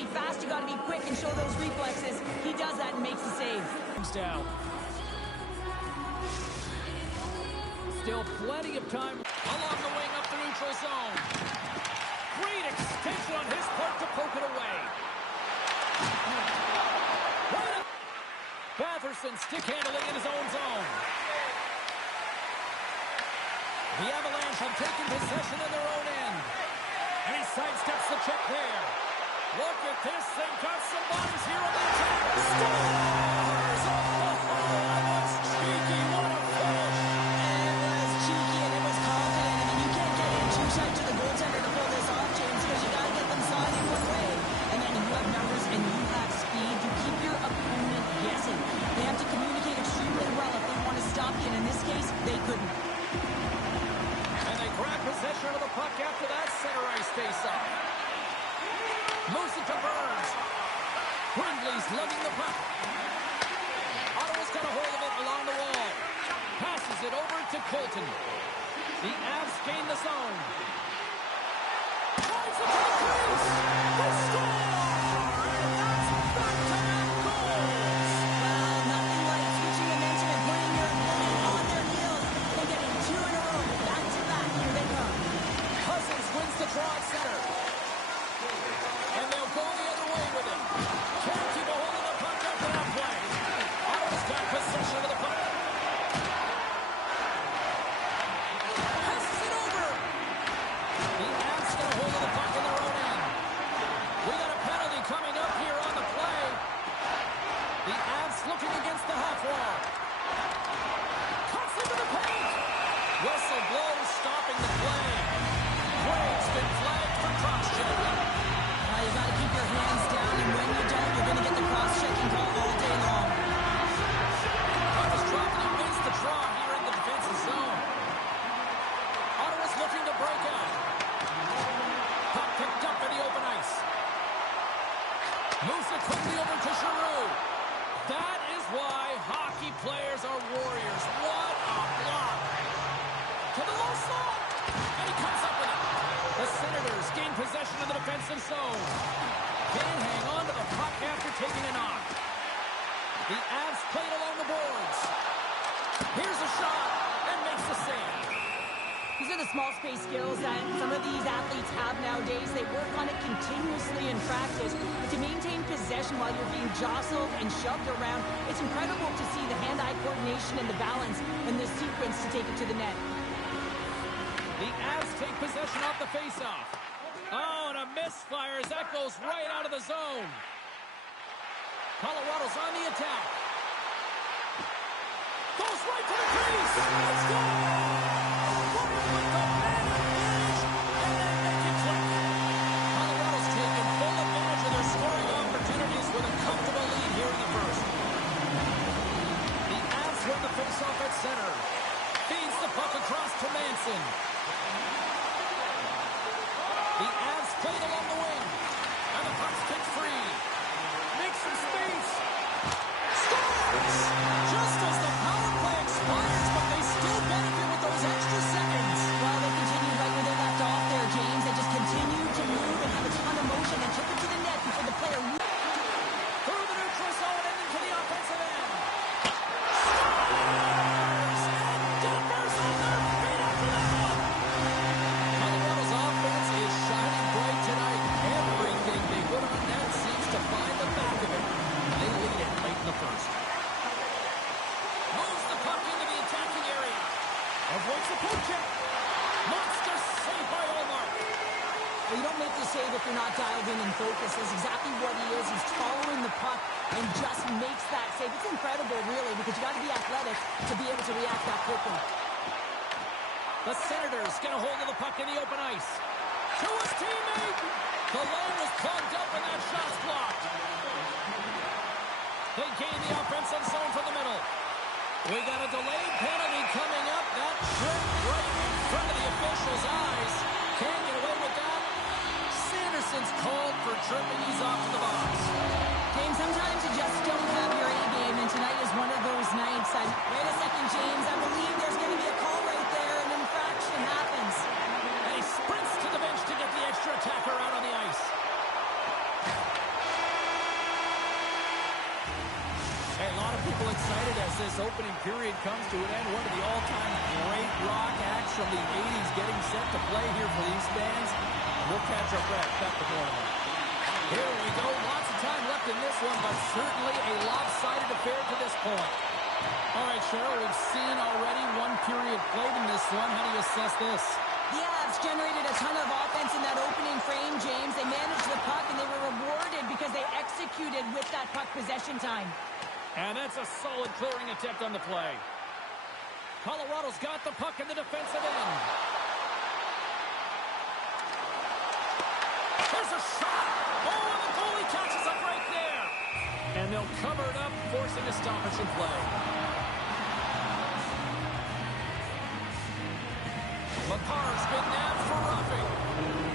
be fast, you got to be quick and show those reflexes. He does that and makes the save. Down. Still plenty of time along the wing up the neutral zone. Great extension on his part to poke it away. Batherson stick handling in his own zone. The Avalanche have taken possession in their own end. And he sidesteps the check there. Look at this. They've got some bodies here on the attack. Stars! Oh, that was cheeky. What a finish. It was cheeky and it was confident. I mean, you can't get in too tight to the goaltender to pull this off, James, because you got to get them sliding one way. And then you have numbers and you have speed. You keep your opponent guessing. They have to communicate extremely well if they want to stop you. And in this case, they couldn't. And they grab possession of the puck after that center ice face-off. Moves it to Burns. Brindley's lugging the puck. Ottawa's got a hold of it along the wall. Passes it over to Colton. The Avs gain the zone. Drives it to the crease. They score! And that's back-to-back goals. Well, nothing like switching momentum and putting your opponent on their heels and getting two in a row. Back-to-back. Here they come. Cousins wins the draw at center. And they'll go the other way with it. Can't keep a hold of the puck after that play. Ottawa's got possession of the puck. Passes it over. The Avs get a hold of the puck in their own end. We got a penalty coming up here on the play. The Avs looking against the half wall. Cuts into the paint. Whistle blows, stopping the play. Craig's been flagged for cross-checking. You got to keep your hands down, and when you don't, you're going to get the cross-checking call all day long. Puck is dropped, and he wins the draw here in the defensive zone. Ottawa's looking to break out. Puck picked up in the open ice. Moves it quickly over to Giroux. That is why hockey players are warriors. What a block. To the low slot. And he comes up with it. The Senators gain possession of the defensive zone. Can't hang on to the puck after taking a knock. The Avs play it along the boards. Here's a shot and makes the save. These are the small space skills that some of these athletes have nowadays. They work on it continuously in practice to maintain possession while you're being jostled and shoved around. It's incredible to see the hand-eye coordination and the balance in this sequence to take it to the net. The Avs take possession off the faceoff. Oh, and a misfire as that goes right out of the zone. Colorado's on the attack. Goes right to the crease. Let's go! With the man advantage, and then make it click. Colorado's taking full advantage of their scoring opportunities with a comfortable lead here in the first. The Avs win the faceoff at center. Feeds the puck across to Manson. The Avs play it along the wing. And the puck's kicked free. Makes some space. Scores! Just as the power play expires, but they still benefit with those extra seconds. Well, they continued right where they left off there, James. They just continued to move and have a ton of motion and took it to the net before the player... Through the neutral zone and into the offensive end. Scores! And Denver's on their feet after that one. Colorado's offense is shining bright tonight. Everything they put on net seems to find the back of it. They lead it late in the first. Moves the puck into the attacking area. Avoids the poke check. Monster save by Ullmark. Well, you don't make the save if you're not dialed in and focused. That's exactly what he is. He's following the puck and just makes that save. It's incredible, really, because you got to be athletic to be able to react that quickly. The Senators get a hold of the puck in the open ice. To his teammate. The lane was plugged up and that shot's blocked. They gain the offensive zone from the middle. We got a delayed penalty coming up. That tripped right in front of the official's eyes. Can't get away with that. Sanderson's called for tripping. He's off to the box. James, sometimes you just don't have your A game, and tonight is one of those nights. And wait a second, James. I believe there's going to be a call right there. An infraction happens. And he sprints to the bench to get the extra attacker out on the ice. excited as this opening period comes to an end. One of the all-time great rock acts from the 80s getting set to play here for these fans. We'll catch our breath back to Mortimer. Here we go. Lots of time left in this one, but certainly a lopsided affair to this point. All right, Cheryl, we've seen already one period played in this one. How do you assess this? The Avs generated a ton of offense in that opening frame, James. They managed the puck, and they were rewarded because they executed with that puck possession time. And that's a solid clearing attempt on the play. Colorado's got the puck in the defensive end. There's a shot. Oh, and the goalie catches it right there. And they'll cover it up, forcing a stoppage in play. Makar's been nabbed for roughing.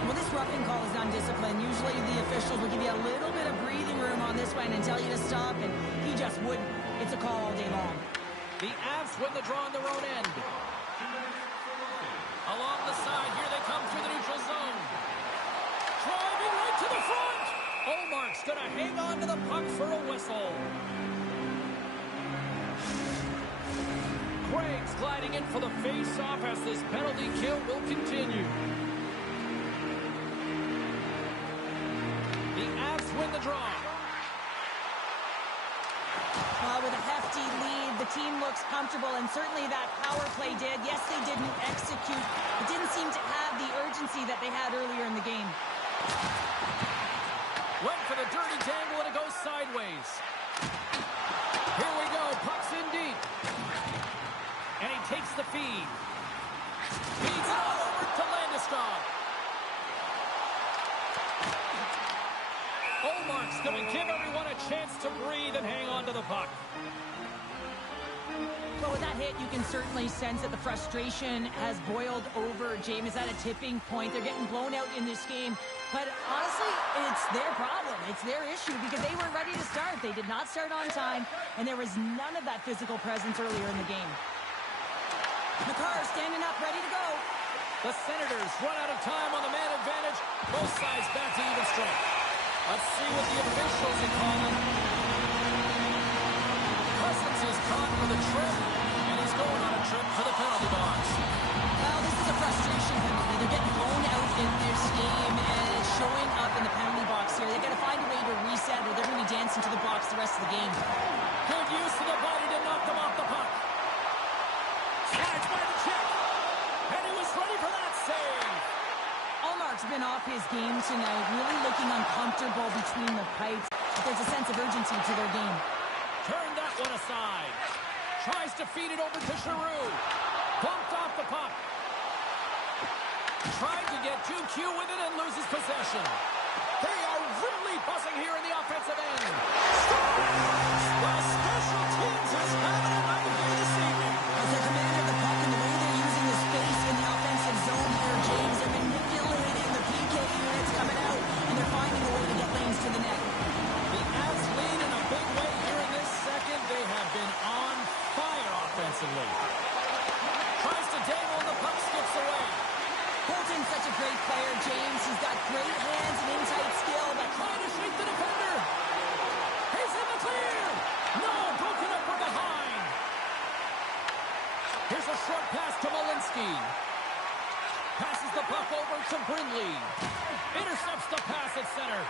Well, this roughing call is undisciplined. Usually the officials will give you a little bit of breathing room on this one and tell you to stop, and he just wouldn't. It's a call all day long. The Avs win the draw on their own end. Along the side, here they come through the neutral zone. Driving right to the front. Omark's going to hang on to the puck for a whistle. Craig's gliding in for the face-off as this penalty kill will continue. The Avs win the draw. With a hefty lead, the team looks comfortable, and certainly that power play did. Yes, they didn't execute. It didn't seem to have the urgency that they had earlier in the game. Went for the dirty dangle, and it goes sideways. Here we go. Puck's in deep. And he takes the feed. Feeds it all over to Landeskog. Omark's going to give everyone a chance to breathe and hang on to the puck. But with that hit, you can certainly sense that the frustration has boiled over. James is at a tipping point. They're getting blown out in this game. But honestly, it's their problem. It's their issue because they weren't ready to start. They did not start on time, and there was none of that physical presence earlier in the game. Makar standing up, ready to go. The Senators run out of time on the man advantage. Both sides back to even strength. Let's see what the officials are calling. Cousins is caught for the trip, and he's going on a trip to the penalty box. Well, this is a frustration penalty. They're getting blown out in this game, and it's showing up in the penalty box here. They've got to find a way to reset, or they're going to be dancing to the box the rest of the game. Good use of the body to knock them off the puck. Slides by the check, and he was ready for that save. Allmark's been off his game tonight, really looking uncomfortable between the pipes. But there's a sense of urgency to their game. Turn that one aside. Tries to feed it over to Giroux. Bumped off the puck. Tried to get 2Q with it and loses possession. They are really buzzing here in the offensive end. Well, special teams is having a night here this evening. As they commanded the puck and the way they're using the space in the offensive zone here, James, they're manipulating the PK units coming out, and they're finding a way to get lanes to the net. The Avs lead in a big way here in this second. They have been on fire offensively. Tries to dangle and the puck skips away. Colton's such a great player, James. He's got great hands and inside skill, but Trying to shake the defender. He's in the clear. No, broken up from behind. Here's a short pass to Malinsky. Passes the puck over to Brindley. Intercepts the pass at center.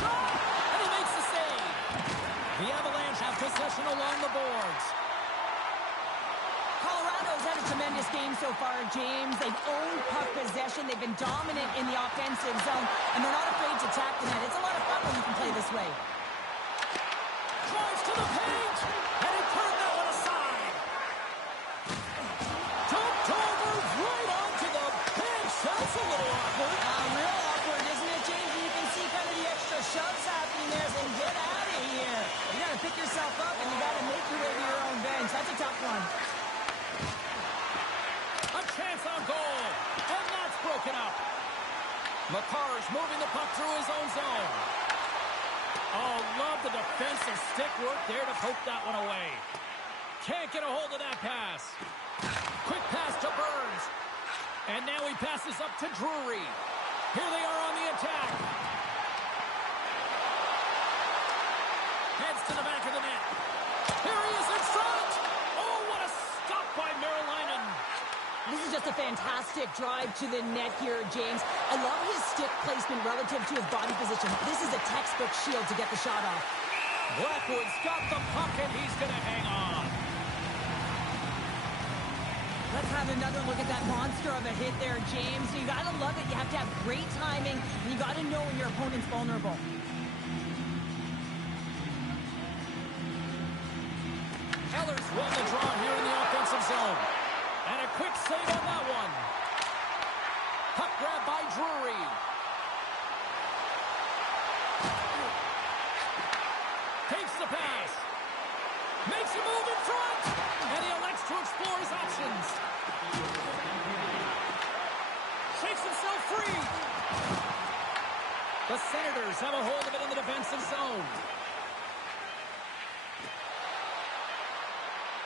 Shot! And he makes the save. The Avalanche have possession along the boards. Colorado's had a tremendous game so far, James. They've owned puck possession. They've been dominant in the offensive zone, and they're not afraid to attack the net. It's a lot of fun when you can play this way. Drives to the paint, and he turned that one aside. Dumped over right onto the bench. That's a little awkward. Real awkward, isn't it, James? You can see kind of the extra shoves happening there, saying, get out of here. You got to pick yourself up, and you got to make your way to your own bench. That's a tough one. A chance on goal, and that's broken up. Makar's moving the puck through his own zone. Oh, love the defensive stick work there to poke that one away. Can't get a hold of that pass. Quick pass to Burns. And now he passes up to Drury. Here they are on the attack. Heads to the back of the fantastic drive to the net here, James. I love his stick placement relative to his body position. This is a textbook shield to get the shot off. Blackwood's got the puck, and he's going to hang on. Let's have another look at that monster of a hit there, James. You got to love it. You have to have great timing, and you got to know when your opponent's vulnerable. Eller's won the draw here in the offensive zone. And a quick save on that one. Puck grab by Drury. Takes the pass. Makes a move in front. And he elects to explore his options. Shakes himself free. The Senators have a hold of it in the defensive zone.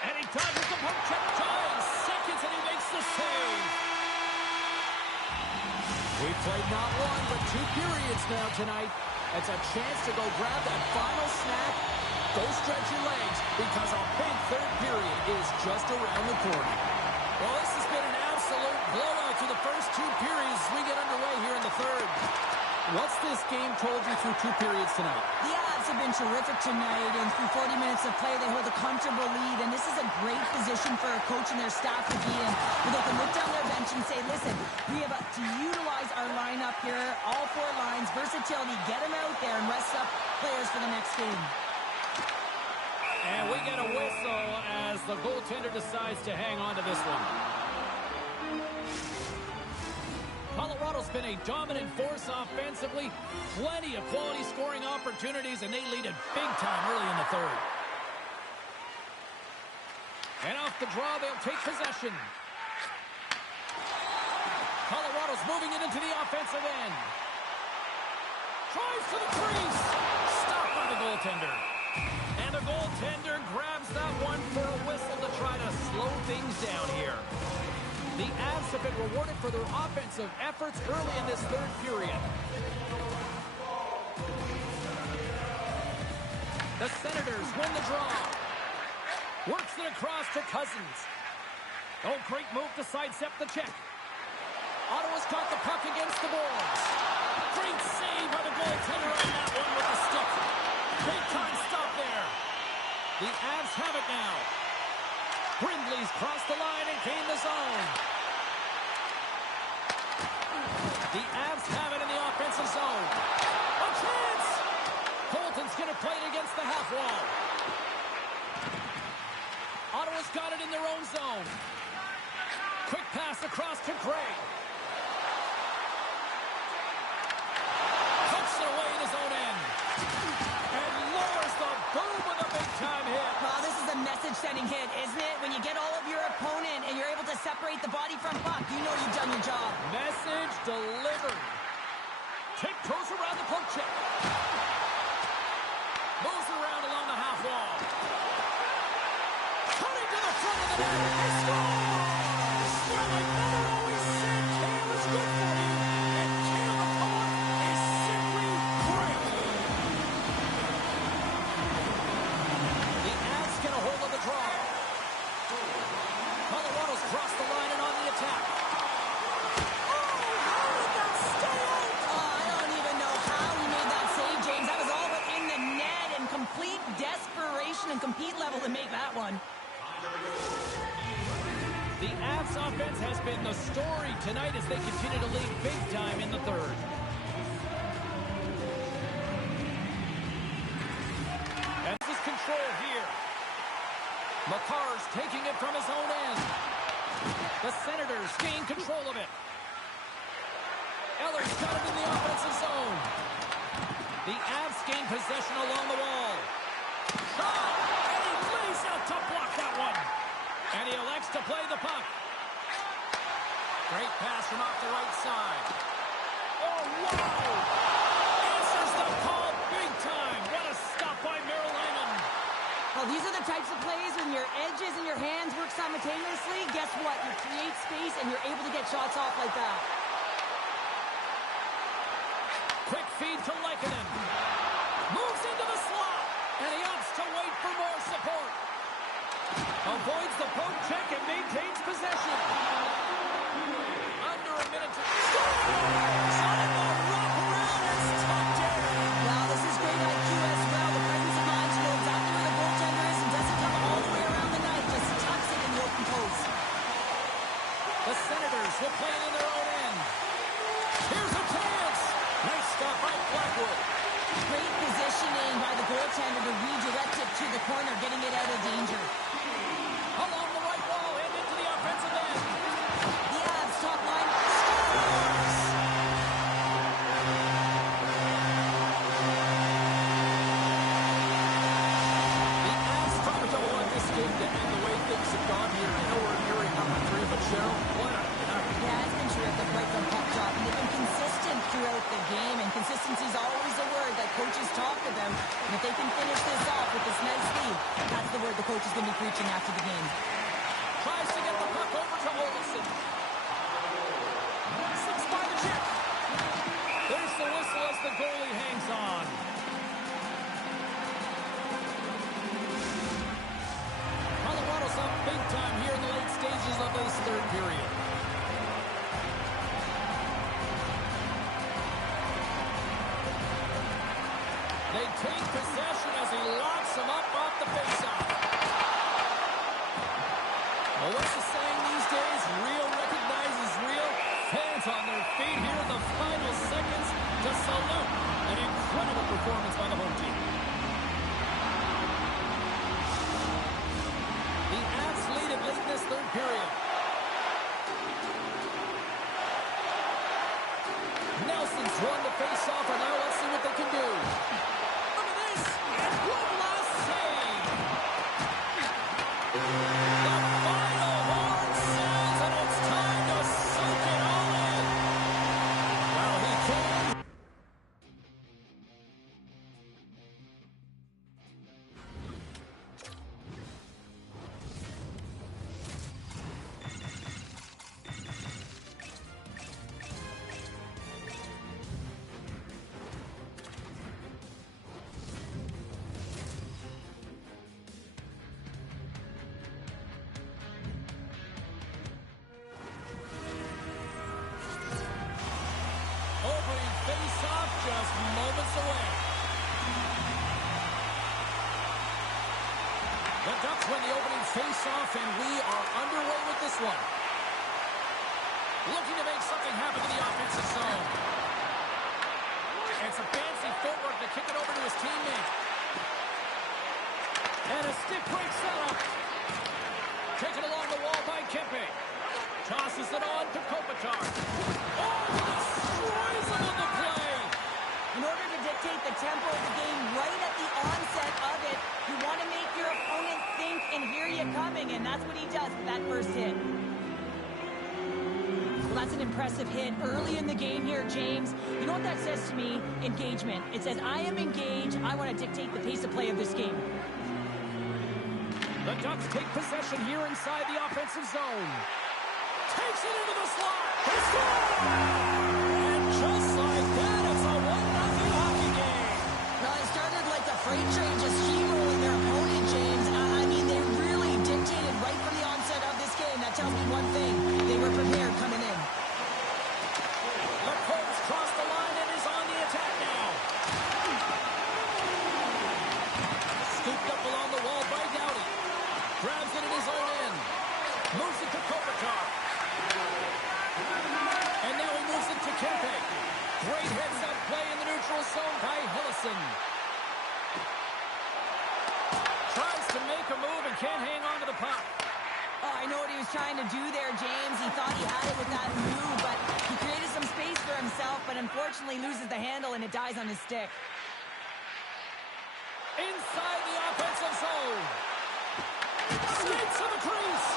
And he dodges the poke check. Giants seconds, and he makes the save. We've played not one, but 2 periods now tonight. It's a chance to go grab that final snack. Go stretch your legs, because a big third period is just around the corner. Well, this has been an absolute blowout to the first 2 periods as we get underway here in the third. What's this game told you through 2 periods tonight? The Avs have been terrific tonight, and through 40 minutes of play, they hold a comfortable lead, and this is a great position for a coach and their staff to be in, where they can look down their bench and say, listen, we have to utilize our lineup here, all 4 lines, versatility, get them out there and rest up players for the next game. And we get a whistle as the goaltender decides to hang on to this one. Colorado's been a dominant force offensively. Plenty of quality scoring opportunities, and they lead it big time early in the third. And off the draw, they'll take possession. Colorado's moving it into the offensive end. Drives to the crease. Stopped by the goaltender. And the goaltender grabs that one for a whistle to try to slow things down here. The Avs have been rewarded for their offensive efforts early in this third period. The Senators win the draw. Works it across to Cousins. Oh, great move to sidestep the check. Ottawa's caught the puck against the boards. Great save by the goaltender on that one with the stick. Big time stop there. The Avs have it now. Brindley's crossed the line and gained the zone. The Avs have it in the offensive zone. A chance! Colton's going to play it against the half wall. Ottawa's got it in their own zone. Quick pass across to Gray. Hooks it away in his own end. And lowers the boom with a big-time hit. Well, this is a message-sending hit, isn't it? When you get all of your opponent and you're able to separate the body from puck, you know you've done your job. Message delivered. Tiptoes around the poke check. Moves around along the half wall. Coming to the front of the net. He scores! Well, like Mother always said, Kale is good for you. And Kale McCullough is simply great. The Avs get a hold of the draw. Colorado's crossed the line and on the attack. Oh, how did that stay out? Oh, I don't even know how he made that save, James. That was all but in the net, and complete desperation and compete level to make that one. The Avs offense has been the story tonight as they continue to lead big time in the third. And this is control here. Makar's taking it from his own end. The Senators gain control of it. Eller's got it in the offensive zone. The Avs gain possession along the wall. Shot! And he lays out to block that one. And he elects to play the puck. Great pass from off the right side. Oh, wow! Answers the call big time. What a stop by Merrill Lehman. Well, these are the types of plays when your edges and your hands work simultaneously. Guess what? You create space and you're able to get shots off like that. Quick feed to Lehkonen. Moves into the slot. And he opts to wait for more support. Avoids the poke check and maintains possession. Under a minute to scores! On the wraparound and tucked in. Wow, this is great IQ as well. The presence of mind to know exactly where the goaltender is and doesn't come all the way around the net. Just tucks it in the open post. The Senators will play it in their own end. Here's a chance. Nice stop by Blackwood. Great positioning by the goaltender to redirect it to the corner, getting it out of danger. Along the right wall and into the offensive end. The Avs top line scores! The Avs probably don't want this game to end the way things have gone here. I know we're nearing number 3, but Cheryl, what a night. Yeah, it's been terrific right from puck drop, and they've been consistent throughout the game, and consistency is always a word that coaches talk about. And if they can finish this off with this nice lead, that's the word the coach is going to be preaching after the game. Tries to get the puck over to Olsen. Six by the chip. There's the whistle as the goalie hangs on. Colorado's up big time here in the late stages of this third period. They take possession as he locks him up off the faceoff. Well, what's the saying these days? Real recognizes real. Fans on their feet here in the final seconds to salute an incredible performance by the home team. The Avs lead it late in this third period. Nelson's won the face-off, and now let's see what they can do. Look at this! And one last save! The final horn sounds, and it's time to soak it all in. Well, he can. Opening face-off just moments away. The Ducks win the opening face-off, and we are underway with this one. Looking to make something happen in the offensive zone. And some fancy footwork to kick it over to his teammate. And a stick break setup. Taken along the wall by Kempe. Tosses it on to Kopitar. Oh, destroys him on the play. In order to dictate the tempo of the game right at the onset of it, you want to make your opponent think and hear you coming, and that's what he does with that first hit. Well, that's an impressive hit early in the game here, James. You know what that says to me? Engagement. It says, I am engaged. I want to dictate the pace of play of this game. The Ducks take possession here inside the offensive zone. Takes it into the slot. He scores! And just like that, it's a 1-0 hockey game. Well, it started like a freight train just steamrolling their opponent, James. I mean, they really dictated right from the onset of this game. That tells me one thing. They were prepared coming in. The Colts cross the line and is on the attack now. Scooped up along the wall by Doughty. Grabs it in his own end. Moves it to Kopitar. And now he moves it to Kempe. Great heads-up play in the neutral zone by Hillison. Tries to make a move and can't hang on to the puck. Oh, I know what he was trying to do there, James. He thought he had it with that move, but he created some space for himself, but unfortunately loses the handle and it dies on his stick. Inside the offensive zone. Skates to the crease.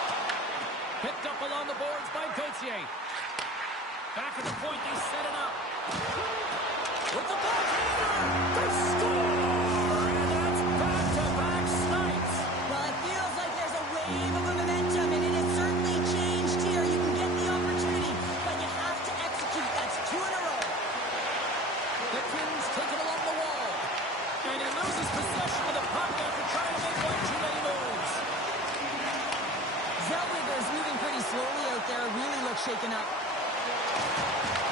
Picked up along the boards by Gauthier. Back at the point, they set it up. With the backhander, they score! And that's back-to-back snipes. Well, it feels like there's a wave of momentum, and it has certainly changed here. You can get the opportunity, but you have to execute. That's 2 in a row. The Kings take it along the wall. And he loses possession of the puck after trying to make one too many moves. Zellweger's moving pretty slowly out there. Really looks shaken up.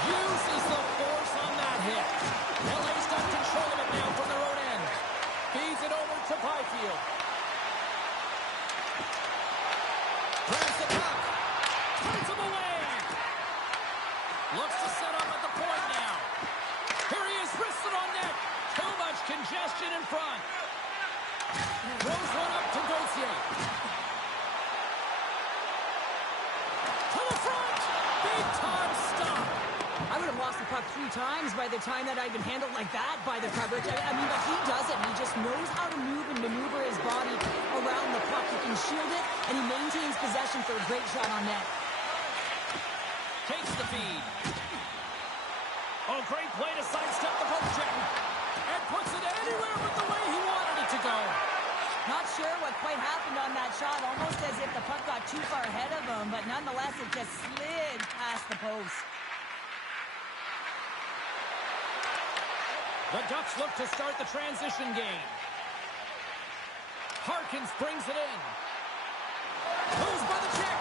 Uses the force on that hit. LA's got control of it now from their own end. Feeds it over to Byfield. Grabs the puck. Turns him away. Looks to set up at the point now. Here he is, wristed on net. Too much congestion in front. Throws one up to Gauthier. To the front. Big time stop. I would have lost the puck 3 times by the time that I'd been handled like that by the coverage. I mean, but he does it. He just knows how to move and maneuver his body around the puck. He can shield it, and he maintains possession for a great shot on net. Takes the feed. Oh, great play to sidestep the poke check. And puts it anywhere but the way he wanted it to go. Not sure what quite happened on that shot. Almost as if the puck got too far ahead of him, but nonetheless, it just slid past the post. The Ducks look to start the transition game. Harkins brings it in. Moves by the check.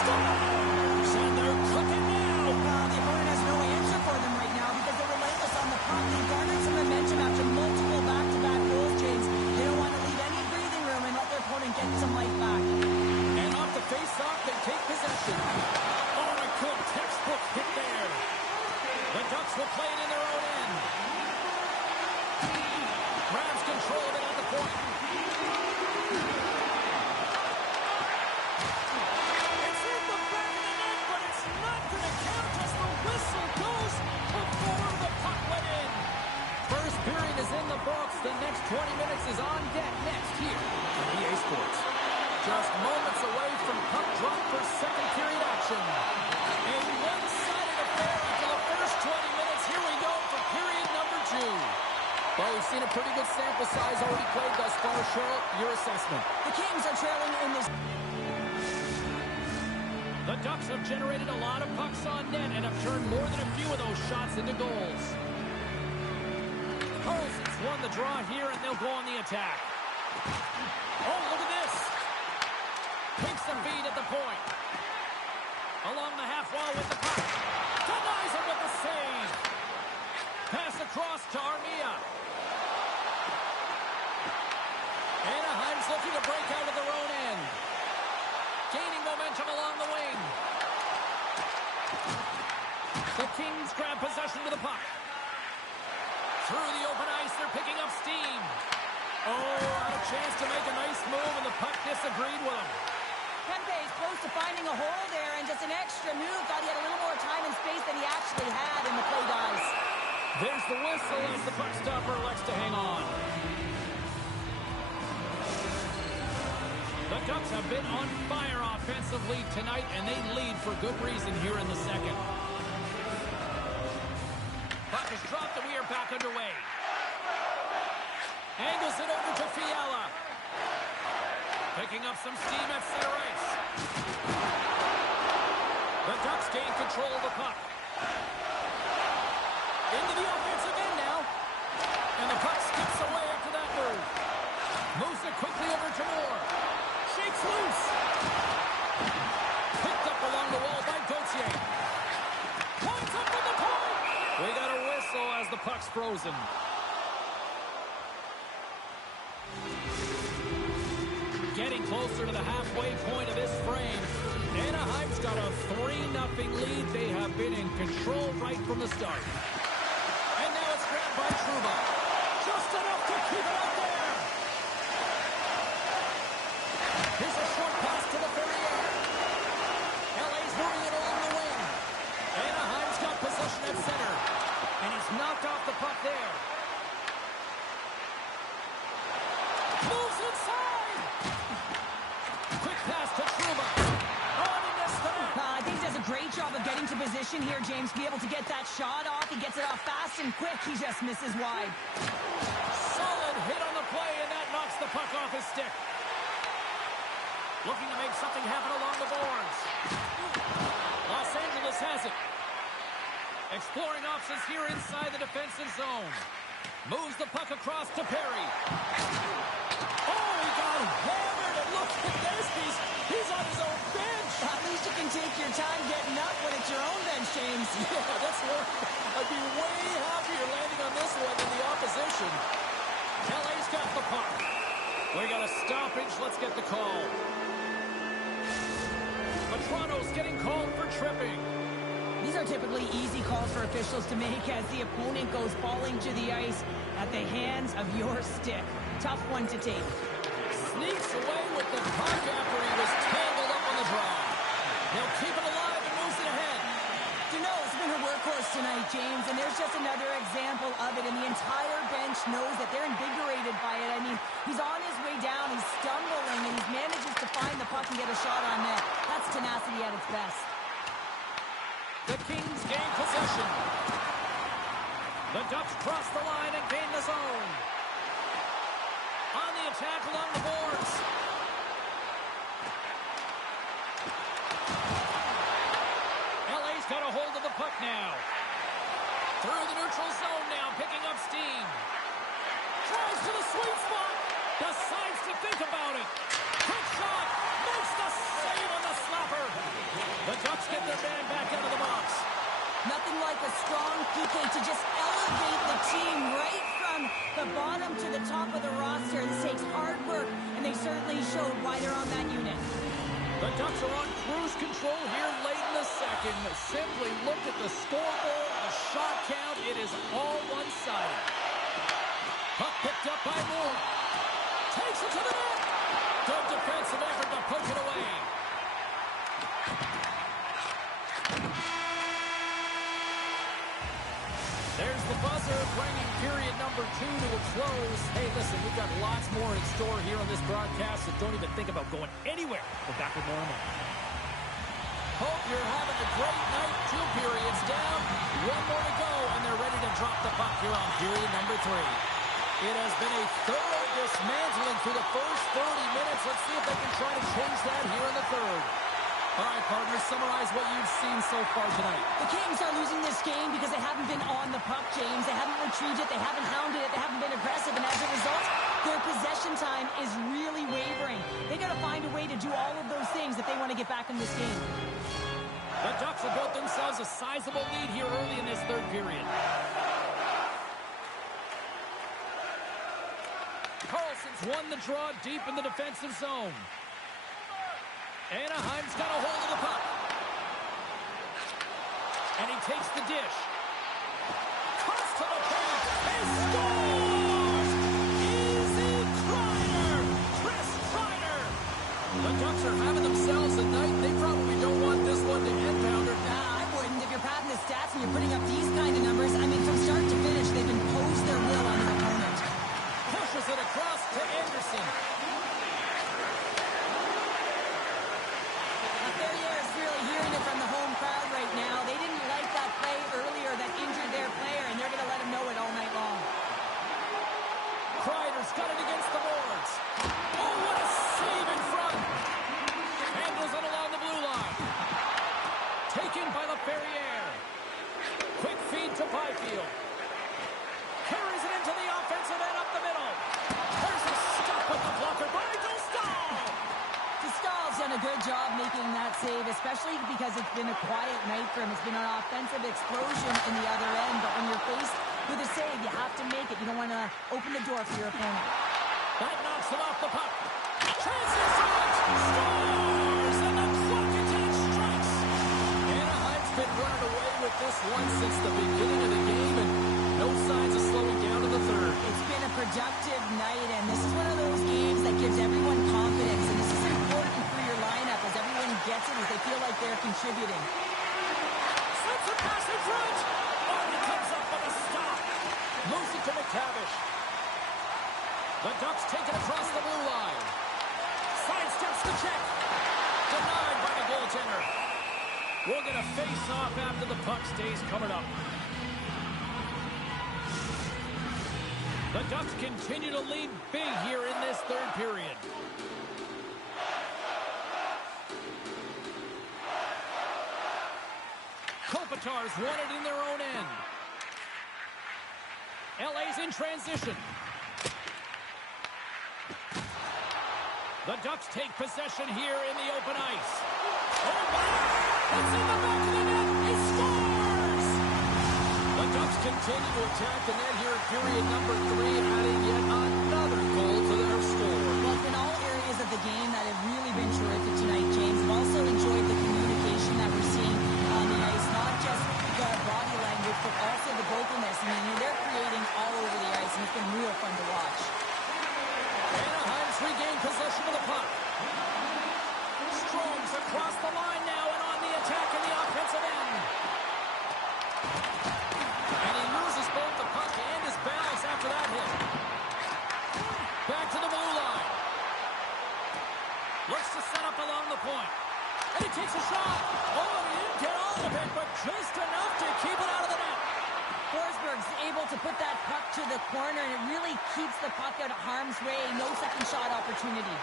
Stops! And they're cooking now. The opponent has no answer for them right now because they're relentless on the puck. They've garnered some momentum after multiple back-to-back goals, James. They don't want to leave any breathing room and let their opponent get some life back. And off the face-off, they take possession. Oh, a good textbook hit there. The Ducks will play it in their own end. Grabs control of it at the point. It's in the back of the net, but it's not going to count as the whistle goes before the puck went in. First period is in the books. The next 20 minutes is on deck next here on EA Sports. Just moments away from puck drop for second period action. A one-sided affair after the first 20 minutes. Here we go for period number 2. Well, we've seen a pretty good sample size already played thus far. Cheryl, your assessment. The Kings are trailing in this. The Ducks have generated a lot of pucks on net and have turned more than a few of those shots into goals. Carlson's won the draw here, and they'll go on the attack. Oh, look at this. Takes the feed at the point. Along the half wall with the puck. Denies him with the save. Pass across to Armia. Anaheim's looking to break out of their own end. Gaining momentum along the wing. The Kings grab possession to the puck. Through the open ice, they're picking up steam. Oh, had a chance to make a nice move, and the puck disagreed with him. Kempe is close to finding a hole there, and just an extra move. Thought he had a little more time and space than he actually had, and the play dies. There's the whistle as the puck stopper elects to hang on. The Ducks have been on fire offensively tonight, and they lead for good reason here in the second. Puck is dropped, and we are back underway. Angles it over to Fiala. Picking up some steam at center ice. The Ducks gain control of the puck. Into the offensive end now. And the puck skips away after that move. Moves it quickly over to Moore. Shakes loose. Picked up along the wall by Gauthier. Points up with the point. We got a whistle as the puck's frozen. Getting closer to the halfway point of this frame. Anaheim's got a 3-0 lead. They have been in control right from the start. And now it's grabbed by Trouba. Just enough to keep it out there. Here's a short pass to the Ferrier. LA's moving it along the wing. Anaheim's got possession at center. And he's knocked off the puck there. Moves inside. Quick pass to Trouba. Oh, he missed that. I think he does a great job of getting to position here, James. Be able to get that shot off. He gets it off fast and quick. He just misses wide. Solid hit on the play, and that knocks the puck off his stick. Looking to make something happen along the boards. Los Angeles has it. Exploring options here inside the defensive zone. Moves the puck across to Perry. Oh, he got hammered, and look at this. He's on his own bench. At least you can take your time getting up when it's your own bench, James. Yeah, that's where I'd be way happier landing on this one than the opposition. LA's got the puck. We got a stoppage. Let's get the call. Toronto's getting called for tripping. These are typically easy calls for officials to make as the opponent goes falling to the ice at the hands of your stick. Tough one to take. Sneaks away with the puck after he was tangled up on the draw. He'll keep it alive and moves it ahead. Danault's been a workhorse tonight, James, and there's just another example of it, and the entire bench knows that they're invigorated by it. I mean, he's on his way down, he's stumbling, and he manages to find the puck and get a shot on net. That's tenacity at its best. The Kings gain possession. The Ducks cross the line and gain the zone. On the attack along the boards. LA's got a hold of the puck now. Through the neutral zone now, picking up steam. Tries to the sweet spot. Decides to think about it. Quick shot. Makes the save on the slapper. The Ducks get their man back out of the box. Nothing like a strong PK to just elevate the team right from the bottom to the top of the roster. This takes hard work, and they certainly showed why they're on that unit. The Ducks are on cruise control here late in the second. Simply look at the scoreboard, the shot count. It is all one-sided. Puck picked up by Moore. Takes it to the net. Good defensive effort to poke it away. There's the buzzer, bringing period number 2 to a close. Hey, listen, we've got lots more in store here on this broadcast, so don't even think about going anywhere. We're back with more in a moment. Hope you're having a great night. 2 periods down, 1 more to go, and they're ready to drop the puck here on period number 3. It has been a thorough dismantling through the first 30 minutes. Let's see if they can try to change that here in the third. All right, partners, summarize what you've seen so far tonight. The Kings are losing this game because they haven't been on the puck, James. They haven't retrieved it, they haven't hounded it, they haven't been aggressive, and as a result, their possession time is really wavering. They got to find a way to do all of those things if they want to get back in this game. The Ducks have built themselves a sizable lead here early in this third period. Carlson's won the draw deep in the defensive zone. Anaheim's got a hold of the puck. And he takes the dish. Cuts to the point. And scores! Easy Kreider! Chris Kreider! The Ducks are having themselves a night. They probably don't want this one to end, Pounder. I wouldn't. If you're padding the stats and you're putting up these kind of numbers, I mean, from start to finish, they've imposed their will on their opponent. Pushes it across to Anderson. From the home crowd right now. They didn't like that play earlier that injured their player, and they're going to let him know it all night long. Kreider's got it against the boards. Oh, what a save in front. Handles it along the blue line. Taken by LaFerriere. Quick feed to Byfield. Carries it into the offensive end up the middle. There's a stop with the blocker by Dostal. Dostal's done a good job making that save, especially because it's been a quiet night for him. It's been an offensive explosion in the other end, but when you're faced with a save, you have to make it. You don't want to open the door for your opponent. That knocks him off the puck. Chances shot! Scores! And the clock attack strikes! Anaheim's been running away with this one since the beginning of the game, and no signs of slowing down in the third. It's been a productive night, and this is one of those games that gives everyone confidence, and this is important for your lineup as everyone gets it, as they feel like they're contributing. Slips a pass in front! Martin comes up with a stop. Moves it to McTavish. The Ducks take it across the blue line. Sidesteps the check. Denied by the goaltender. We'll get a face-off after the puck stays covered up. The Ducks continue to lead big here in this third period. Kopitar's won it in their own end. LA's in transition. The Ducks take possession here in the open ice. Oh, my! It's in the back of the net. He scores! The Ducks continue to attack the net here in period number 3, adding yet another goal to their score. Well, in all areas of the game that have really been terrific tonight, James. I've also enjoyed the communication that we're seeing on the ice. Not just the body language, but also the vocalness. I mean, they're creating all over the ice, and it's been real fun to watch. Anaheim's regained possession of the puck. Strome's across the line now and on the attack in the offensive end. And he loses both the puck and his balance after that hit. Back to the blue line. Looks to set up along the point. And he takes a shot. Oh, he didn't get all of it, but just enough to keep it out of the net. Forsberg's able to put that puck to the corner, and it really keeps the puck out of harm's way. No second shot opportunity.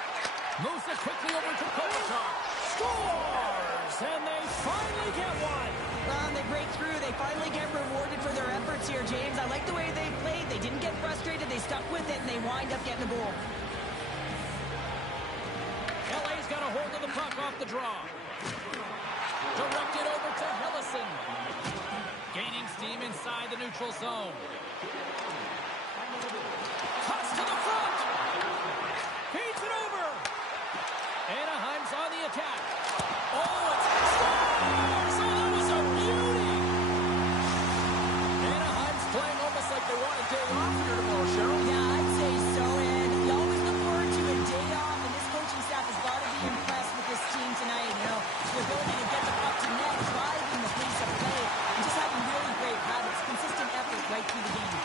Moves it quickly over to Kopitar. Scores! And they finally get one. They break through. They finally get rewarded for their efforts here, James. I like the way they played. They didn't get frustrated. They stuck with it, and they wind up getting a goal. LA's got a hold of the puck off the draw. Directed over to Hellison. Gaining steam inside the neutral zone. Cuts to the front. Feeds it over. Anaheim's on the attack. Oh, it's scores! Oh, that was a beauty. Anaheim's playing almost like they want a day off here tomorrow, Cheryl. Yeah, I'd say so. And you always look forward to a day off, and this coaching staff has got to be impressed with this team tonight. You know, the ability to get the puck to net, driving the pace of play, and just having really great habits, consistent effort right through the game.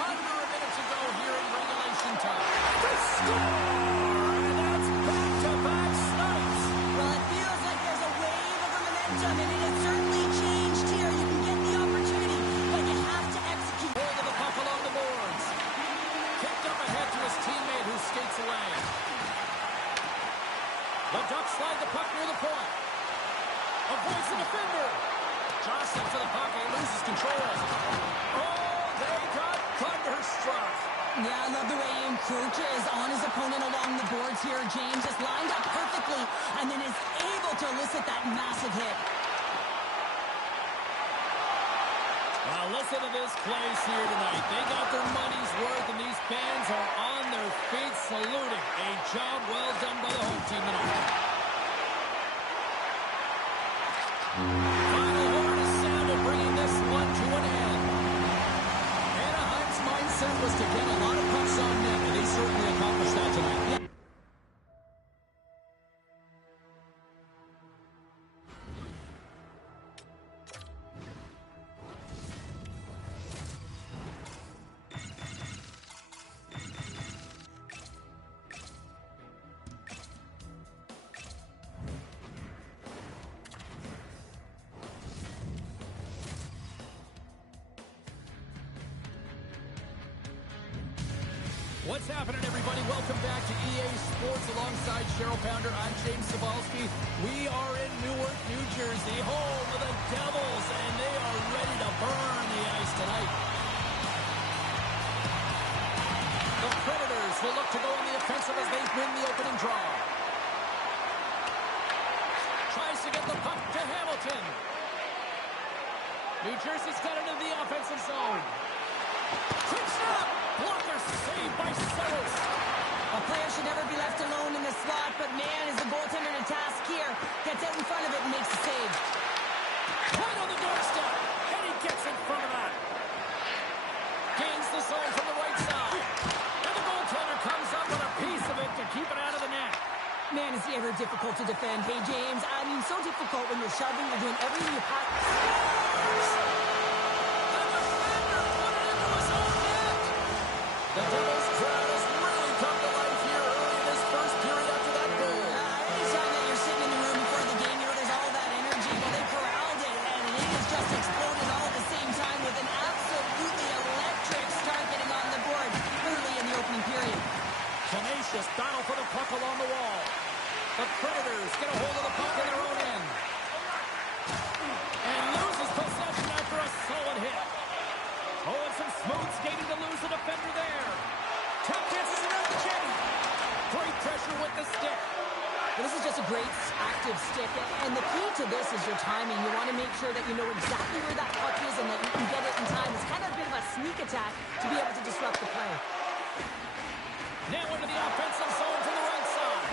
Under a minute to go here in regulation time. They score! And that's back-to-back snipes. Well, it feels like there's a wave of momentum, and it has certainly changed here. You can get the opportunity, but you have to execute. Hold of the puck along the boards. Kicked up ahead to his teammate who skates away. The Ducks slide the puck near the point. Avoids the defender. Jostling for the puck, he loses control. Oh, they got thunderstruck. Yeah, I love the way he encroaches on his opponent along the boards here. James is lined up perfectly and then is able to elicit that massive hit. Well, listen to this place here tonight. They got their money's worth, and these fans are on their feet saluting. A job well done by the home team tonight. Final horn is sounded, bringing this one to an end. Anaheim's mindset was to get a lot of pucks on net, and they certainly accomplished that tonight. What's happening, everybody? Welcome back to EA Sports alongside Cheryl Pounder. I'm James Cebulski. We are in Newark, New Jersey, home of the Devils, and they are ready to burn the ice tonight. The Predators will look to go on the offensive as they win the opening draw. Tries to get the puck to Hamilton. New Jersey's got into the offensive zone. Quick shot! Blocker saved by Saros. A player should never be left alone in the slot, but man, is the goaltender to task here. Gets out in front of it and makes the save. Right on the doorstep, and he gets in front of that. Gains the zone from the right side. And the goaltender comes up with a piece of it to keep it out of the net. Man, is he ever difficult to defend. Hey, James, I mean, so difficult when you're shoving, you're doing everything you can. The Devils crowd has really come to life here early in this first period after that goal. Anytime that you're sitting in the room before the game, you know there's all that energy. Well, they corralled it, and it has just exploded all at the same time with an absolutely electric start getting on the board early in the opening period. Tenacious battle for the puck along the wall. The Predators get a hold of the puck in their own end. And loses possession after a some smooth skating to lose the defender there. Tap dances around the chin. Great pressure with the stick. Well, this is just a great active stick, and the key to this is your timing. You want to make sure that you know exactly where that puck is and that you can get it in time. It's kind of a bit of a sneak attack to be able to disrupt the play. Now into the offensive zone to the right side.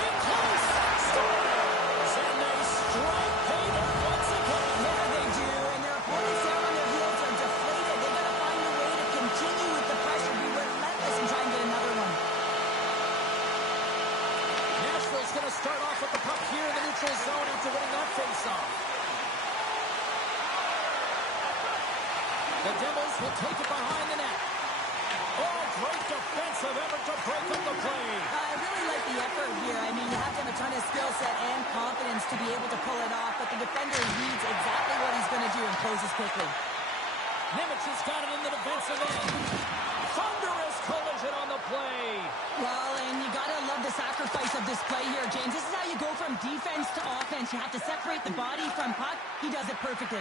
In close. Scores! And they strike payback once again. Yeah, they do, and their opponents down on their heels are deflated. They've got to find a way to continue with the pressure, be relentless, and try and get another one. Nashville's going to start off with the puck here in the neutral zone after winning that faceoff. The Devils will take it behind the net. Oh, great defensive effort to break up the play. I really like the effort here. I mean, you have to have a ton of skill set and confidence to be able to pull it off, but the defender reads exactly what he's going to do and closes quickly. Nemec has got it in the defensive end. Thunderous collision on the play. Well, and you got to love the sacrifice of this play here, James. This is how you go from defense to offense. You have to separate the body from puck. He does it perfectly.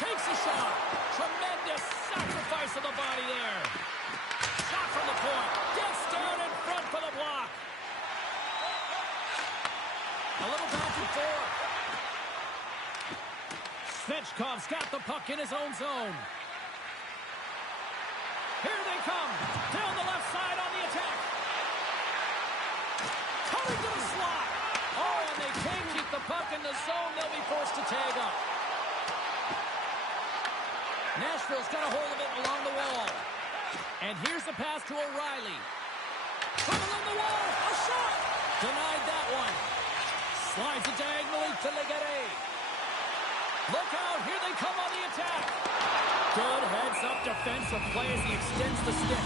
Takes a shot. Tremendous sacrifice of the body there. Shot from the point. Gets down in front for the block. A little back and forth. Svechkov's got the puck in his own zone. Here they come. Down the left side on the attack. Coming to the slot. Oh, and they can't keep the puck in the zone. They'll be forced to tag up. Nashville's got a hold of it along the wall. And here's the pass to O'Reilly. From along the wall. A shot. Denied that one. Slides it diagonally to Legare. Look out. Here they come on the attack. Good heads-up defensive play as he extends the stick.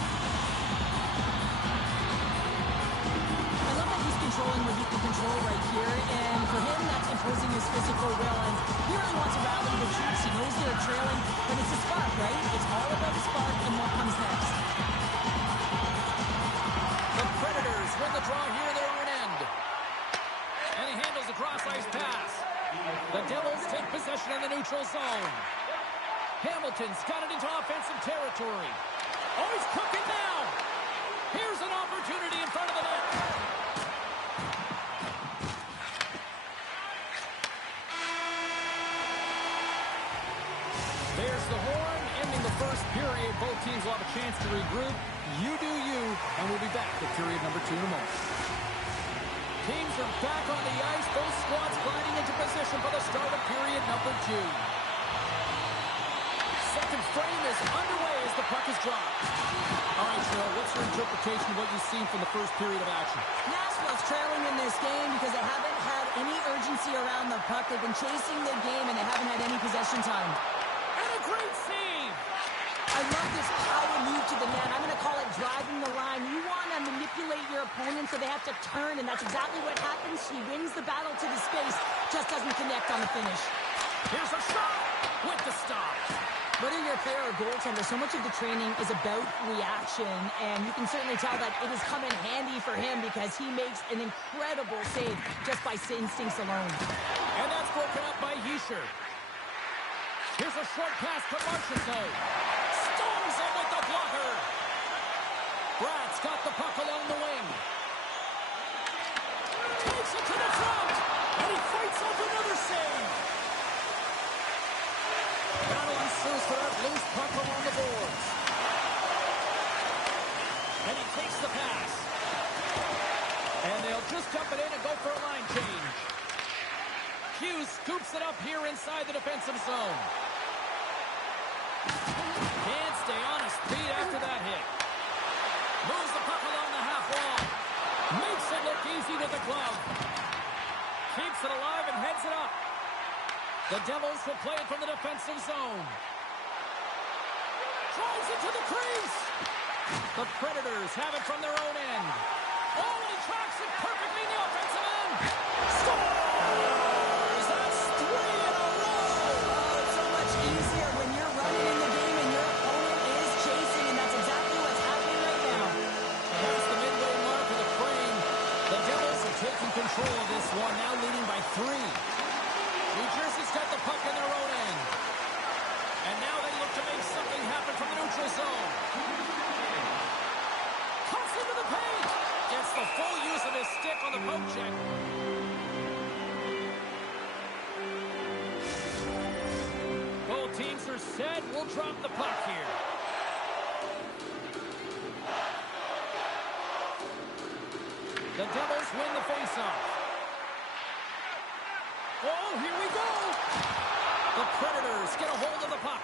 I love that he's controlling what he can control right here, and for him, that's imposing his physical will, and he really wants to rally the troops. He knows they're trailing, but it's a spark, right? It's all about the spark and what comes next. The Predators win the draw here in their own end. And he handles a cross-ice pass. The Devils take possession in the neutral zone. Hamilton's got it into offensive territory. Oh, he's cooking now. Here's an opportunity in front of the net. There's the horn, ending the first period. Both teams will have a chance to regroup. You do you, and we'll be back with period number 2 in a moment. Teams are back on the ice. Both squads gliding into position for the start of period number 2. Second frame is underway as the puck is dropped. All right, Cheryl, what's your interpretation of what you've seen from the first period of action? Nashville's trailing in this game because they haven't had any urgency around the puck. They've been chasing the game, and they haven't had any possession time. And a great save! I love this power move to the net. I'm going to call it driving the line. You want to manipulate your opponent so they have to turn, and that's exactly what happens. He wins the battle to the space, just doesn't connect on the finish. Here's a shot with the stop. Whether you're a player or goaltender, so much of the training is about reaction, and you can certainly tell that it has come in handy for him because he makes an incredible save just by instincts alone. And that's broken up by Hischier. Here's a short pass to Marchessault. Stones him with the blocker. Bratt's got the puck along the wing. Takes it to the front. And he fights off another save. Battle ensues for that loose puck along the boards. And he takes the pass. And they'll just dump it in and go for a line change. Hughes scoops it up here inside the defensive zone. Can't stay on his feet after that hit. Moves the puck along the half wall. Makes it look easy with the glove. Keeps it alive and heads it up. The Devils will play it from the defensive zone. Drives it to the crease. The Predators have it from their own end. Oh, and he tracks it perfectly in the offensive end. Scores! That's 3 in a row. Oh, it's so much easier when you're running in the game and your opponent is chasing, and that's exactly what's happening right now. Past the midway mark of the frame, the Devils are taking control of this one, now leading by 3. New Jersey's got the puck in their own end. And now they look to make the full use of his stick on the poke check. Both teams are set. We'll drop the puck here. The Devils win the faceoff. Oh, here we go. The Predators get a hold of the puck.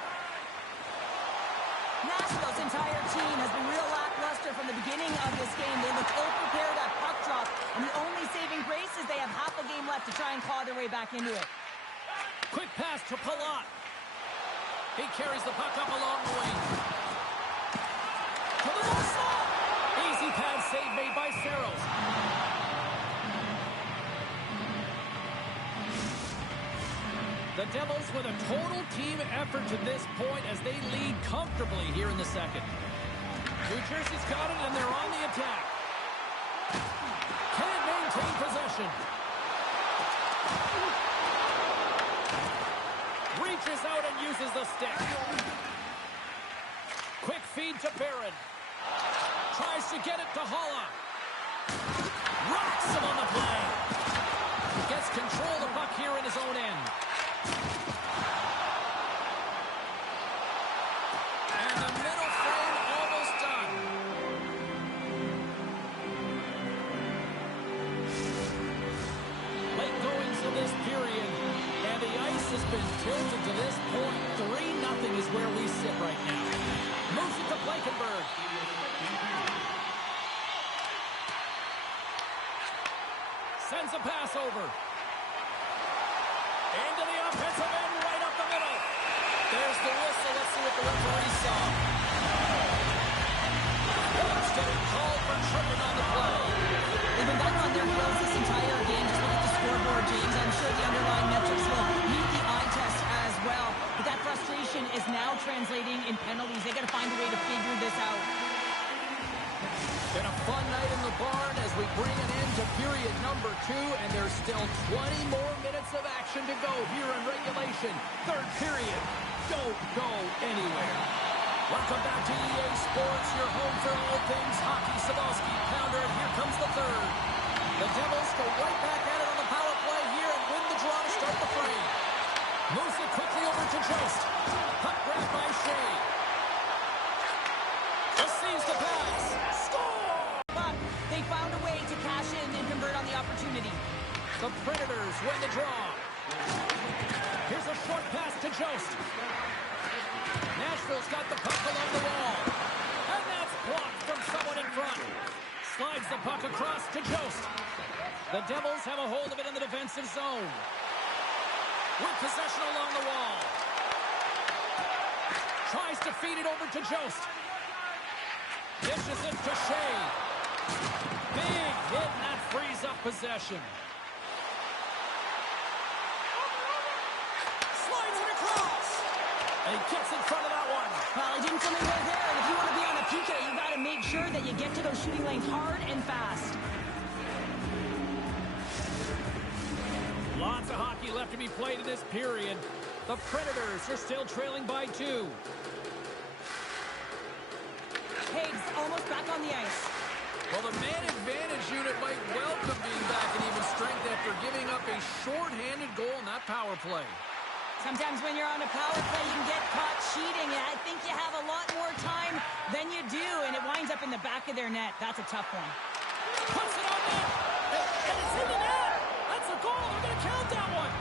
Nashville's entire team has been real lackluster from the beginning of this game. They look ill-prepared at puck drop, and the only saving grace is they have half a game left to try and claw their way back into it. Quick pass to Palat. He carries the puck up along the wing. To the left side. Easy pad save made by Saros. The Devils with a total team effort to this point as they lead comfortably here in the second. New Jersey's got it, and they're on the attack. Can't maintain possession. Reaches out and uses the stick. Quick feed to Barron. Tries to get it to Holla. Rocks him on the play. Gets control of the puck here in his own end. And the middle frame almost done. Late goings of this period. And the ice has been tilted to this point. 3-0 is where we sit right now. Moves it to Blankenberg. Sends a pass over. Into the offensive end, right up the middle. There's the whistle. Let's see what the referee saw. It's getting called for tripping on the play. They've been back on their heels this entire game. Just look at the scoreboard, James. I'm sure the underlying metrics will meet the eye test as well. But that frustration is now translating in penalties. They got to find a way to figure this out. Been a fun night in the barn as we bring an end to period number 2, and there's still 20 more minutes of action to go here in regulation. Third period. Don't go anywhere. Welcome back to EA Sports, your home for all things hockey. Savalsky, pounder, and here comes the third. The Devils go right back at it on the power play here and win the draw to start the frame. Moves it quickly over to Jost. Puck grabbed by Shea. Receives the pass. Score! But they found a way to cash in and convert on the opportunity. The Predators win the draw. Here's a short pass to Jost. Nashville's got the puck along the wall. And that's blocked from someone in front. Slides the puck across to Jost. The Devils have a hold of it in the defensive zone. With possession along the wall. Tries to feed it over to Jost. Dishes it to Shea. Big hit, and that frees up possession. Slides it across. And he gets in front of that one. Well, he didn't come in right there, and if you want to be on a PK, you got to make sure that you get to those shooting lanes hard and fast. Lots of hockey left to be played in this period. The Predators are still trailing by 2. Hayes almost back on the ice. Well, the man advantage unit might welcome being back in even strength after giving up a short-handed goal in that power play. Sometimes when you're on a power play, you can get caught cheating, and I think you have a lot more time than you do, and it winds up in the back of their net. That's a tough one. Puts it on net, and it's in the net. That's a goal. They're going to count that one.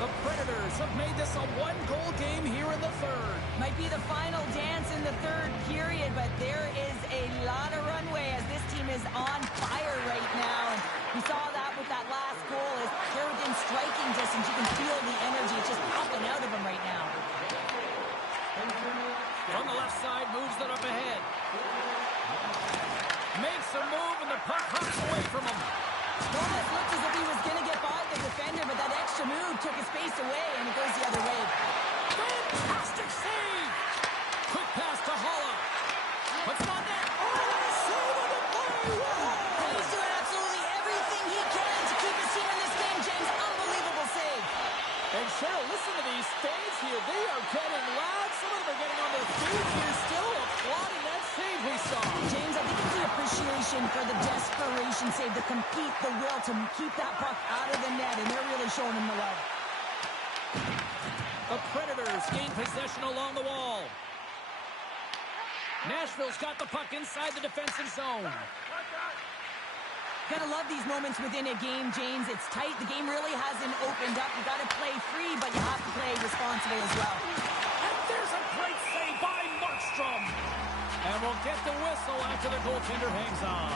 The Predators have made this a one-goal game here in the third. Might be the final dance in the third period, but there is a lot of runway as this team is on fire right now. And we saw that with that last goal. As they're within striking distance, you can feel the energy. It's just popping out of them right now. From the left side, moves it up ahead. Makes a move, and the puck hops away from him. Almost looked as if he was going to get by the defender, but that extra move took his space away, and it goes the other way. Fantastic save! Quick pass to Holla. Puts it on net. Oh, what a save on the play! Wow! He's doing absolutely everything he can to keep his team in this game, James. Unbelievable save. And listen to these fans here. They are getting loud. Some of them are getting on their feet here, still applauding that save we saw. James, I think it's the appreciation for the desperation save, the compete, the will to keep that puck out of the net, and they're really showing him the love. The Predators gain possession along the wall. Nashville's got the puck inside the defensive zone. Gotta love these moments within a game, James. It's tight. The game really hasn't opened up. You gotta play free, but you have to play responsible as well. And there's a great save by Markstrom. And we'll get the whistle after the goaltender hangs on.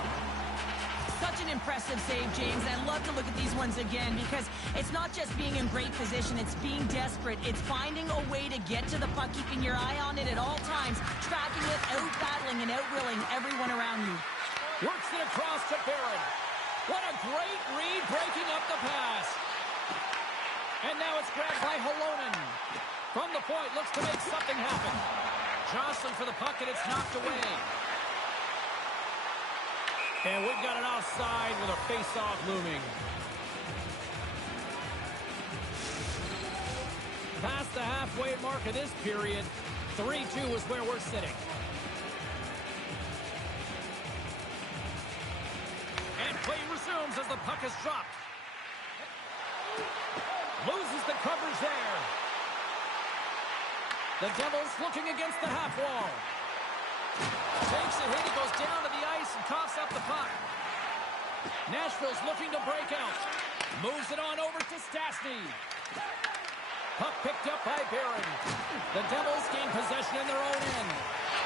Such an impressive save, James. I love to look at these ones again because it's not just being in great position. It's being desperate. It's finding a way to get to the puck, keeping your eye on it at all times, tracking it, out-battling and out-willing everyone around you. Works it across to Barron. What a great read, breaking up the pass. And now it's grabbed by Halonen. From the point, looks to make something happen. Jostling for the puck, and it's knocked away. And we've got an offside with a face-off looming. Past the halfway mark of this period, 3-2 is where we're sitting. And play resumes as the puck is dropped. Loses the coverage there. The Devils looking against the half wall. Takes a hit, he goes down to the ice and coughs up the puck. Nashville's looking to break out. Moves it on over to Stastny. Puck picked up by Barron. The Devils gain possession in their own end.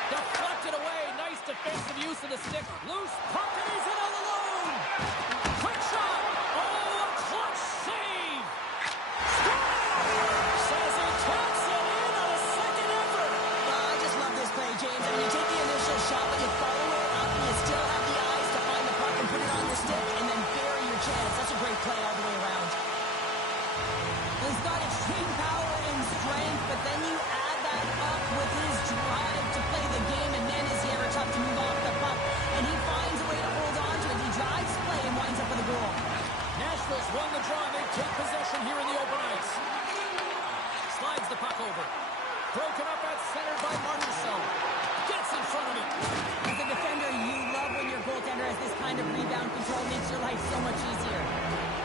Deflected away, nice defensive use of the stick. Loose puck and he's in all alone. Quick shot. Oh, a clutch save. Score! Says he taps it in on a second effort. I just love this play, James. I mean, you take the initial shot, but you follow it up, and you still have the eyes to find the puck and put it on your stick, and then bury your chance. That's a great play all the way around. He's got extreme power and strength, but then you add that up with his drive to play the game, and man, is he ever tough to move off the puck. And he finds a way to hold on to it. He drives play and winds up with a goal. Nashville's won the draw. They take possession here in the open ice. Slides the puck over. Broken up at center by Marchessault. Gets in front of it. As a defender, you love when your goaltender has this kind of rebound control. Makes your life so much easier.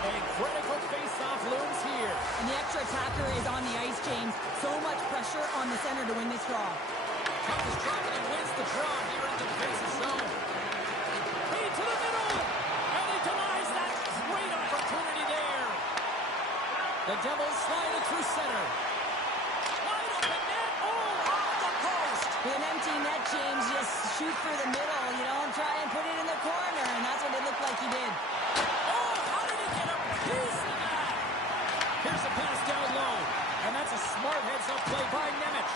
A critical face-off looms here. And the extra attacker is on the ice, James. So much pressure on the center to win this draw. Puck is dropped and he wins the draw here in the defensive zone. Feed to the middle. And he denies that great opportunity there. The Devils slide it through center. Wide open net. Oh, off the post. With an empty net, James, just shoot for the middle. You don't try and put it in the corner. And that's what it looked like he did. Oh, how did he get a piece of that? Here's a pass down low. And that's a smart heads-up play by Nemec.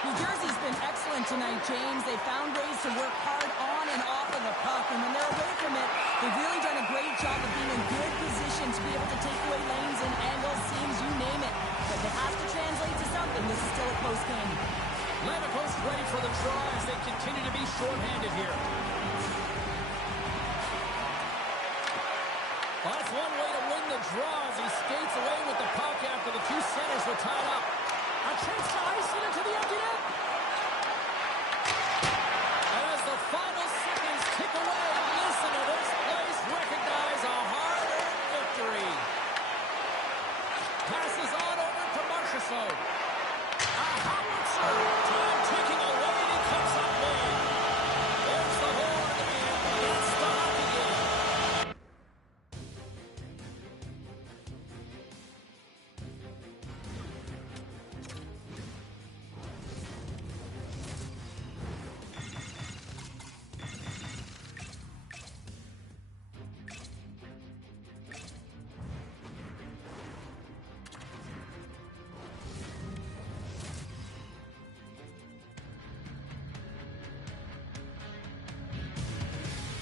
New Jersey's been excellent tonight, James. They found ways to work hard on and off of the puck, and when they're away from it, they've really done a great job of being in good position to be able to take away lanes and angles, seams, you name it. But it has to translate to something. This is still a close game. Lammikos ready for the draw as they continue to be shorthanded here. Well, that's one way to win the draw as he skates away with the puck after the two centers were tied up. A chance to ice it into the empty net. And as the final seconds tick away, listen to this place recognize a hard-earned victory. Passes on over to Marchessault. A howitzer. Time ticking away and he comes up big. There's the horn and that's the hockey game.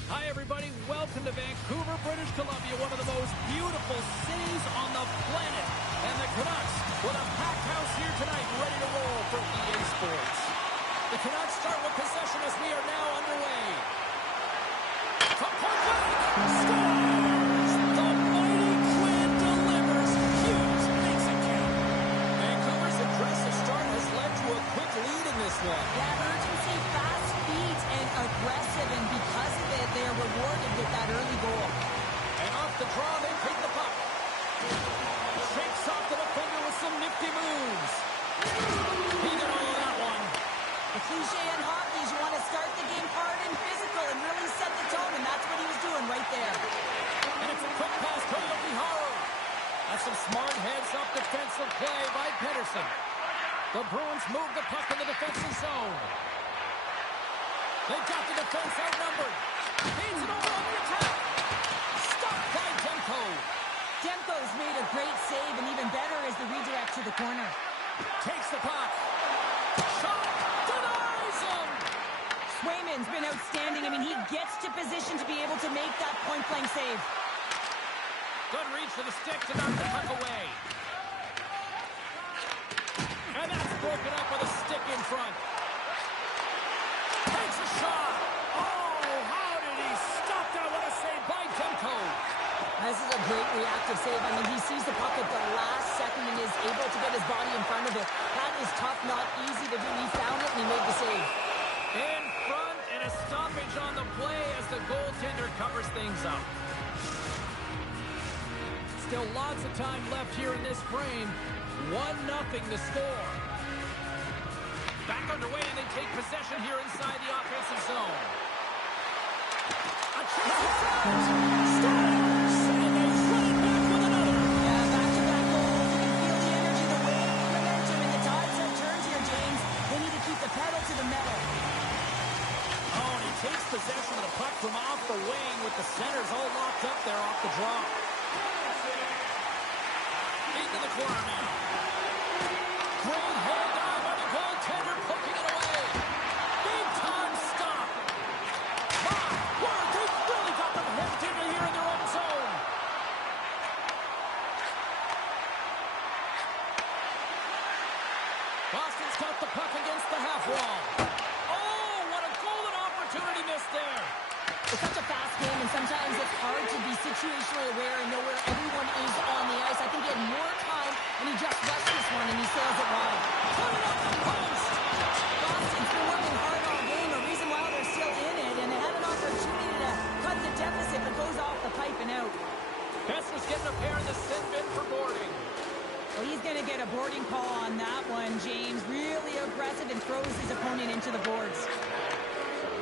Hi, everybody. Welcome to Vancouver, British Columbia, one of the most beautiful cities on the planet. And the Canucks with a packed house here tonight, ready to roll for EA Sports. The Canucks start with possession as we are now underway. From point blank, scores! The mighty Quinn delivers. Hughes makes it count. And play by Pedersen. The Bruins move the puck in the defensive zone. They've got the defense outnumbered. Feeds it over on the attack. Stopped by Demko. Demko's made a great save, and even better is the redirect to the corner. Takes the puck. Shot. Denies him. Swayman's been outstanding. I mean, he gets to position to be able to make that point-blank save. Good reach for the stick to knock the puck away. And that's broken up with a stick in front. Takes a shot. Oh, how did he stop that? What a save by Demko. This is a great reactive save. I mean, he sees the puck at the last second and is able to get his body in front of it. That is tough, not easy to do. He found it and he made the save. In front and a stoppage on the play as the goaltender covers things up. Still lots of time left here in this frame. 1-0 to score. Back underway, and they take possession here inside the offensive zone. A chance. Stops. And they run it back with another. Yeah, back-to-back goals. You can feel the energy, the wave, the momentum, and the tides have turned here, James. They need to keep the pedal to the metal. Oh, and he takes possession of the puck from off the wing with the centers all locked up there off the draw. Into the corner now. Great head dive by the goaltender, poking it away. Big time stop. My word, they've really got them hesitating here in their own zone. Boston's got the puck against the half wall. Oh, what a golden opportunity missed there. It's such a fast game, and sometimes it's hard to be situationally aware and know where everyone is on the ice. I think he had more time, and he just rushed this one, and he sails it wide. Put it up the post. Boston's been working hard all game, a reason why they're still in it, and they had an opportunity to cut the deficit, but goes off the pipe and out. Kessler's getting a pair in the sin bin for boarding. Well, he's going to get a boarding call on that one, James. Really aggressive and throws his opponent into the boards.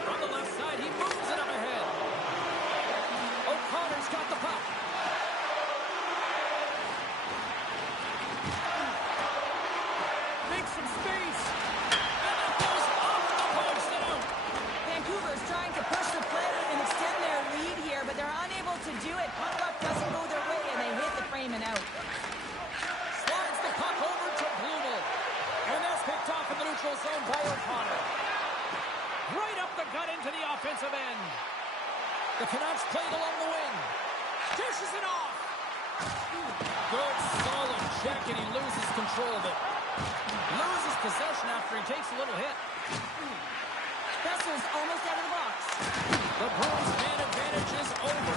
From the left side, he moves it up ahead. O'Connor's got the puck. Makes some space. And it goes off the post and out. Vancouver's trying to push the play and extend their lead here, but they're unable to do it. Puck luck doesn't go their way, and they hit the frame and out. Slides the puck over to Blumel. And that's picked off in the neutral zone by O'Connor. Right up the gut into the offensive end. The Canucks played along the wing. Dishes it off. Good, solid check, and he loses control of it. Loses possession after he takes a little hit. Kessler's almost out of the box. The Bruins' man advantage is over.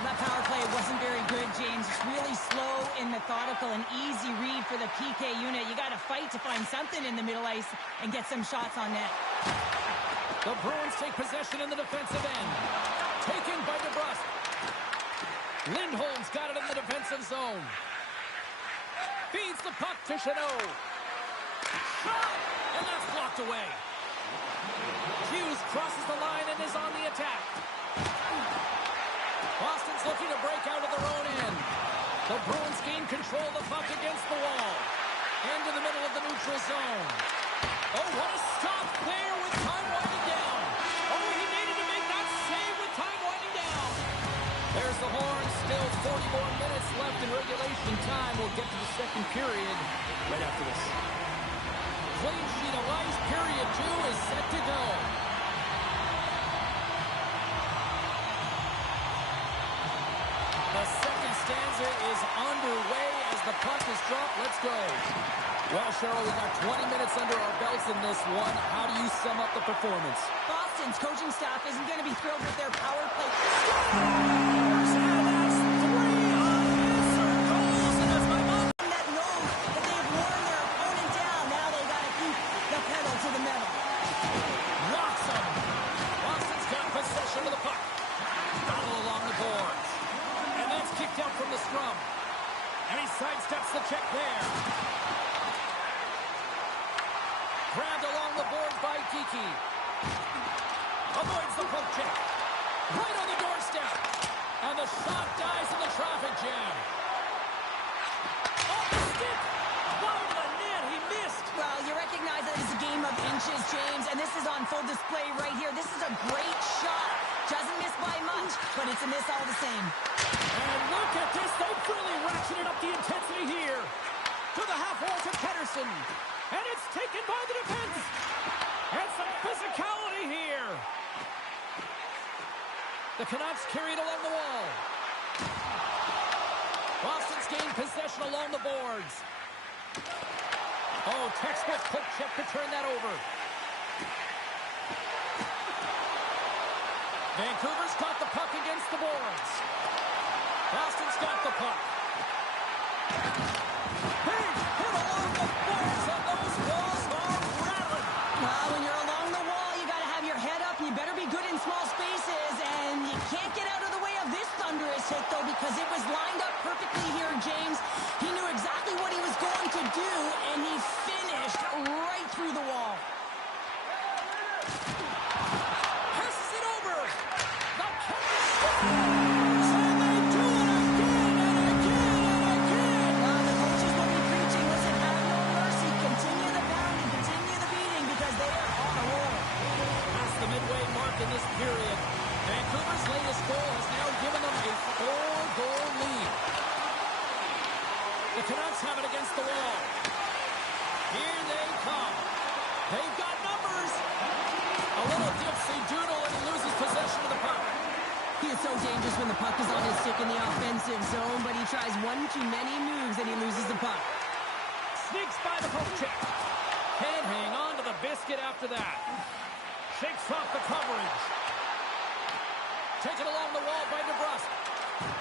That power play wasn't very good, James. It's really slow and methodical, an easy read for the PK unit. You got to fight to find something in the middle ice and get some shots on net. The Bruins take possession in the defensive end. Taken by DeBrusque. Lindholm's got it in the defensive zone. Feeds the puck to Chanot. Shot! And that's blocked away. Hughes crosses the line and is on the attack. Boston's looking to break out of their own end. The Bruins gain control of the puck against the wall. Into the middle of the neutral zone. Oh, what a stop there with time winding down. Oh, he needed to make that save with time winding down. There's the horn. Still 40 more minutes left in regulation time. We'll get to the second period right after this. Clean sheet of ice. Period 2 is set to go. The second stanza is underway as the puck is dropped. Let's go. Well, Cheryl, we got 20 minutes under our belts in this one. How do you sum up the performance? Boston's coaching staff isn't going to be thrilled with their power play. And that's 3 unanswered goals. And as my mom That knows that they've worn their opponent down. Now they got to keep the pedal to the metal. rocks him. Boston's got possession of the puck. Battle along the boards. And that's kicked out from the scrum. And he sidesteps the check there. Grabbed along the boards by Geekie. Avoids the poke check. Right on the doorstep. And the shot dies in the traffic jam. Off the stick. Wow. full display right here. This is a great shot. Doesn't miss by much, but it's a miss all the same. And look at this. They've really ratcheted up the intensity here. To the half wall to Pettersson. And it's taken by the defense. And some physicality here. The Canucks carried along the wall. Boston's gained possession along the boards. Oh, textbook poke check to turn that over. Vancouver's got the puck against the boards. Boston's got the puck. Big hit along the boards, and those walls are rattling. When you're along the wall, you got to have your head up. You better be good in small spaces, and you can't get out of the way of this thunderous hit, though, because it was lined up perfectly here, James. He knew exactly what he was going to do, and he finished right through the wall. Passes it over. The Canucks, and they do it again and again and again. The coaches will be preaching, listen, have no mercy. Continue the pounding, continue the beating, because they are on a roll. That's the midway mark in this period. Vancouver's latest goal has now given them a 4-goal lead. The Canucks have it against the wall. Here they come. They've got numbers. A little dipsy-doodle, and he loses possession of the puck. He is so dangerous when the puck is on his stick in the offensive zone, but he tries one too many moves and he loses the puck. Sneaks by the poke check. Can't hang on to the biscuit after that. Shakes off the coverage. Taken along the wall by DeBrusk.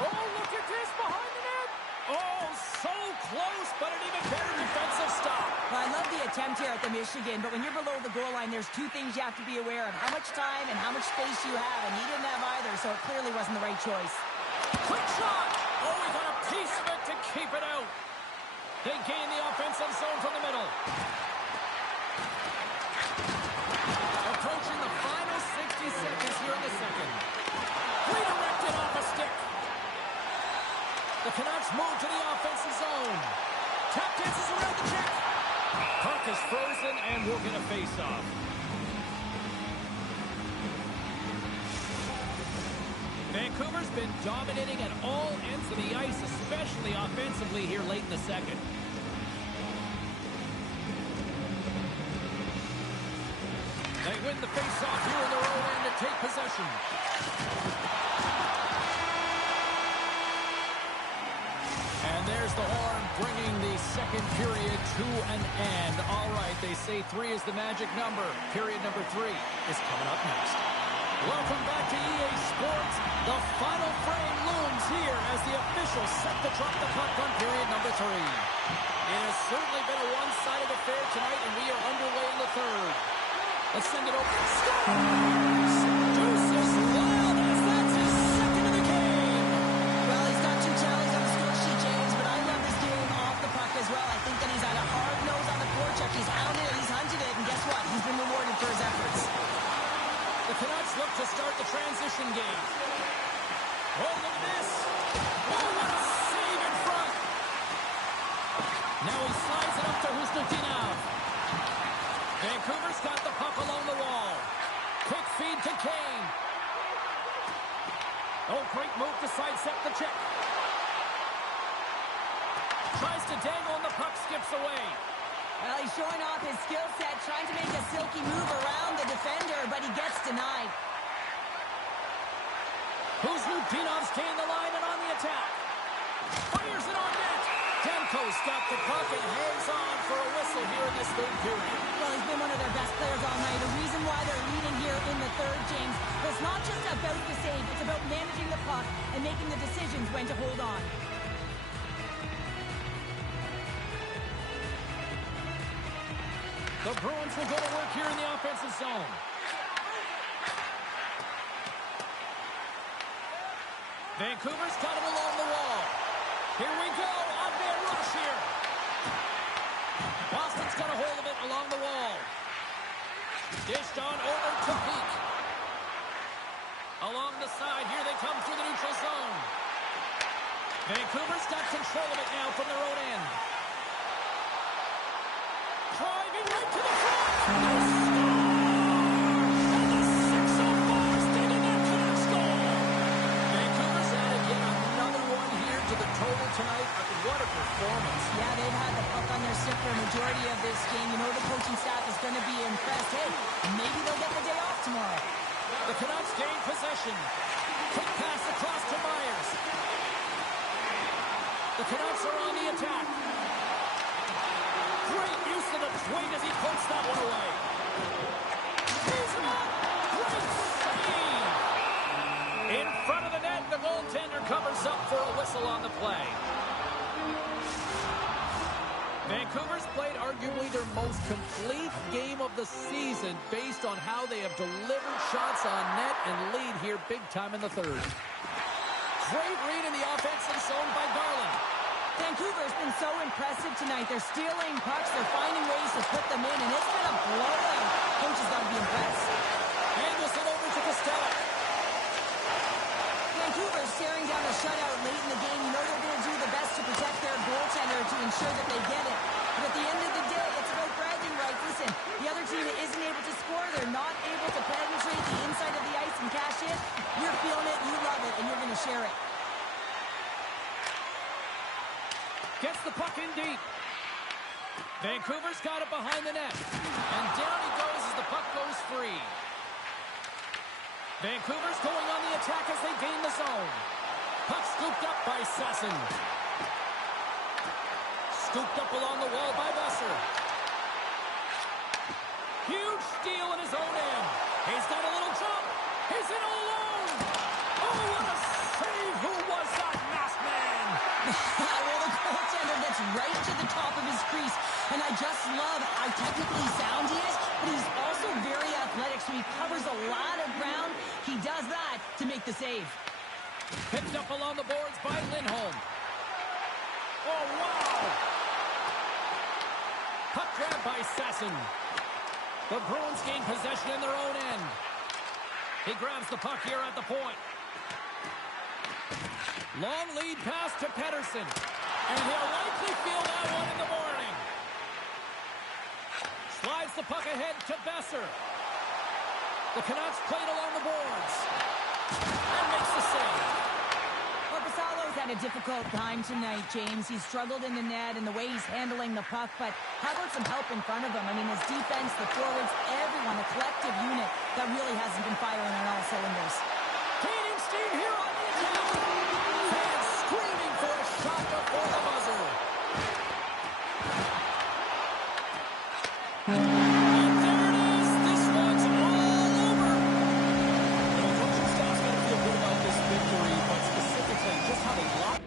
Oh, look at this behind the net. Oh, so close, but an even better defensive stop. Well, I love the attempt here at the Michigan, but when you're below the goal line, there's two things you have to be aware of. How much time and how much space you have, and he didn't have either, so it clearly wasn't the right choice. Quick shot. Oh, he got a piece of it to keep it out. They gain the offensive zone from the middle. Approaching the final 60 seconds here in the second. Redirected off a stick. The Canucks move to the offensive zone. Tap dances around the check. Puck is frozen, and we're going to face off. Vancouver's been dominating at all ends of the ice, especially offensively here late in the second. They win the face-off here in their own end to take possession. And there's the horn bringing the second period to an end. All right, they say 3 is the magic number. Period number 3 is coming up next. Welcome back to EA Sports. The final frame looms here as the officials set to drop the puck on period number 3. It has certainly been a one-sided affair tonight, and we are underway in the third. Let's send it over. Scores! Deuces Wild as that's his second of the game. Well, he's got 2 tallies on the score sheet, James, but I love his game off the puck as well. I think that he's had a hard nose on the forecheck. He's hounded it, he's hunted it, and guess what? He's been rewarded for his efforts. The Canucks look to start the transition game. Oh, look at this. Oh, what a save in front. Now he slides it up to Husnutdinov. Vancouver's got the puck along the wall. Quick feed to Kane. Oh, great move to sidestep the check. Tries to dangle and the puck skips away. Well, he's showing off his skill set, trying to make a silky move around the defender, but he gets denied. Husnutdinov's gained the line and on the attack. Fires it on net. Demko's got the puck and hangs on for a whistle here in this third period. Well, he's been one of their best players all night. The reason why they're leading here in the third, James, but it's not just about the save. It's about managing the puck and making the decisions when to hold on. The Bruins will go to work here in the offensive zone. Vancouver's got it along the wall. Here we go. On their rush here. Boston's got a hold of it along the wall. Dished on over to Peak. Along the side, here they come through the neutral zone. Vancouver's got control of it now from their own end. Driving right to the front. They score! what a performance. Yeah, they've had the puck on their stick for a majority of this game. You know the coaching staff is going to be impressed. Hey, maybe they'll get the day off tomorrow. The Canucks gain possession. Quick pass across to Myers. The Canucks are on the attack. Great use of the swing as he puts that one away. He's up. Great save. In front of the net, the goaltender covers up for a whistle on the play. Vancouver's played arguably their most complete game of the season based on how they have delivered shots on net and lead here big time in the third. Great read in the offensive zone by Garland. Vancouver's been so impressive tonight. They're stealing pucks. They're finding ways to put them in, and it's been a blowout. Coach has got to be impressed. Angles it over to Costello. Vancouver's staring down a shutout late in the game. You know they're going to do the best to protect their goaltender to ensure that they get it. But at the end of the day, it's about bragging rights. Listen, the other team isn't able to score. They're not able to penetrate the inside of the ice and cash in. You're feeling it, you love it, and you're going to share it. Gets the puck in deep. Vancouver's got it behind the net. And down he goes as the puck goes free. Vancouver's going on the attack as they gain the zone. Puck scooped up by Sasson. Scooped up along the wall by Besser. Huge steal in his own end. He's got a little jump. He's in all alone. Oh, what a save. Who was that masked man? Well, the goaltender gets right to the top of his crease. And I just love how technically sound he is, but he's also very athletic, so he covers a lot of ground. He does that to make the save. Picked up along the boards by Lindholm. Oh, wow! Puck grab by Sasson. The Bruins gain possession in their own end. He grabs the puck here at the point. Long lead pass to Pettersson. And he'll likely feel that one in the morning. Slides the puck ahead to Besser. The Canucks played along the boards. And makes the save. Korpisalo's had a difficult time tonight, James. He's struggled in the net and the way he's handling the puck, but how about some help in front of him? I mean, his defense, the forwards, everyone, a collective unit that really hasn't been firing on all cylinders. Gaining steam here on the attack. Fans screaming for a shot before the buzzer. And there it is. This one's all over. The coaching staff's got to feel good about this victory, but specifically just how they locked.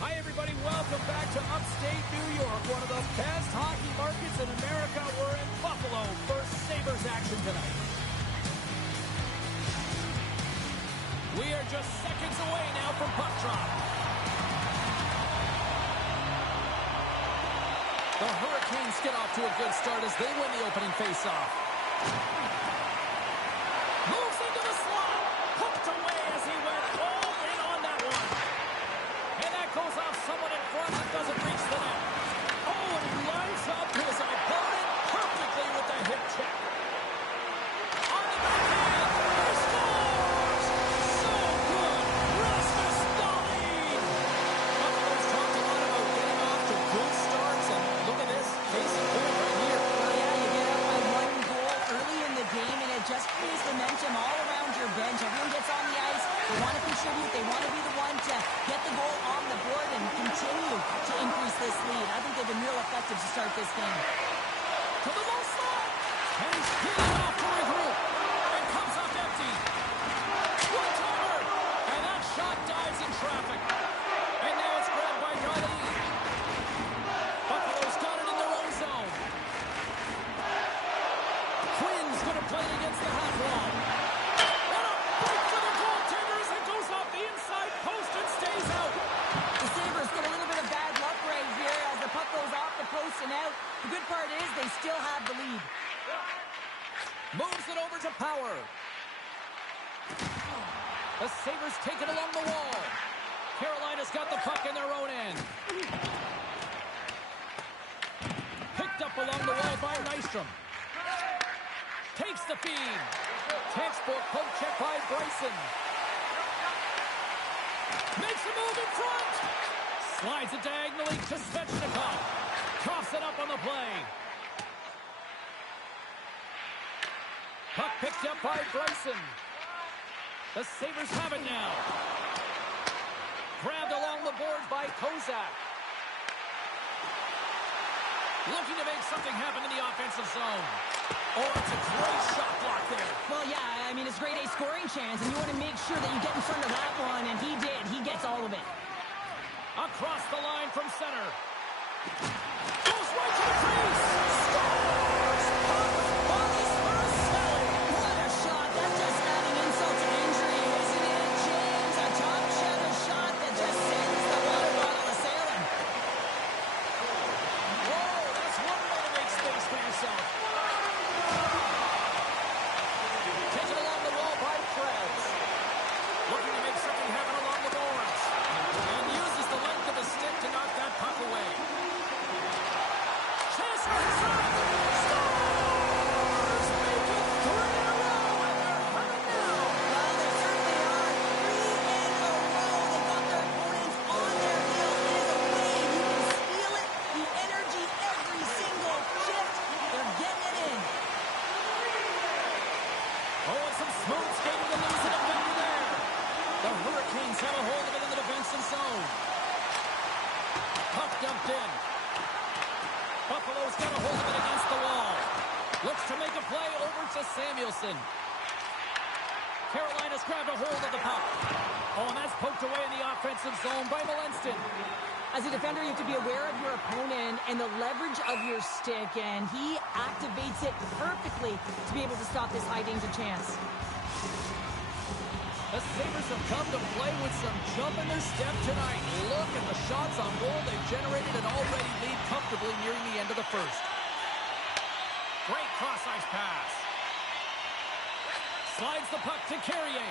Hi, everybody. Welcome back to upstate New York, one of the best hockey markets in America. We're in Buffalo for Sabres action tonight. We are just seconds away now from puck drop. The Hurricanes get off to a good start as they win the opening faceoff. Moves into the slot. Hooked away as he went all in on that one. And that goes off someone in front that doesn't reach the net. Oh, and he lines up his opponent perfectly with the hip check. On the backhand, he scores! So good! Rasmus Dahlin! Buffalo's talked a lot about getting off to good starts, and look at this. Case in point right here. Well, yeah, you get up by one goal early in the game, and it just creates momentum all around your bench. Everyone gets on the ice. They want to contribute. They want to be the one to get the goal on the board and continue to increase this lead. I think they've been real effective to start this game. To the low slot. And he's peeling off to regroup. And comes up empty. One-timer. And that shot dives in traffic. And now it's grabbed by Dahlin. Buffalo's got it in their own zone. Quinn's going to play against the half wall. And a break for the goaltender as it goes off the inside post and stays out. The Sabres get a little bit of bad luck it is, they still have the lead. Moves it over to Power. The Sabres take it along the wall. Carolina's got the puck in their own end. Picked up along the wall by Nystrom. Takes the feed. Textbook poke check by Bryson. Makes a move in front. Slides it diagonally to Svechnikov. Coughs it up on the play. Puck picked up by Bryson. The Sabres have it now. Grabbed along the boards by Kozak. Looking to make something happen in the offensive zone. Oh, it's a great shot block there. Well, yeah, I mean, it's grade A scoring chance, and you want to make sure that you get in front of that one, and he did. He gets all of it. Across the line from center. Goes right to the crease. Scores! Puck volleys for a Sally. What a shot. That's just adding insult to injury, isn't it, James? A top shutter shot that just sends the water bottle a-sailing. Whoa, that's one way to make space for yourself. Taken along the wall by Krebs. Looking to make something happen along the boards. And uses the length of the stick to knock that puck away. Chance for his shot. Scores! Make it 3 in a row, and they're hurting now. Well, they certainly are. 3 in a row. They got their opponents on their heels. It is a wave. You can feel it. The energy every single shift. They're getting it in. Oh, and some smooth skating to lose a defender there. The Hurricanes have a hold of it in the defensive zone. Puck dumped in. Buffalo's got a hold of it against the wall. Looks to make a play over to Samuelson. Carolina's grabbed a hold of the puck. Oh, and that's poked away in the offensive zone by Malenston. As a defender, you have to be aware of your opponent and the leverage of your stick, and he activates it perfectly to be able to stop this high-danger chance. The Sabres have come to play with some jump in their step tonight. Look at the shots on goal. They've generated an already lead comfortably nearing the end of the first. Great cross-ice pass. Slides the puck to Carrier.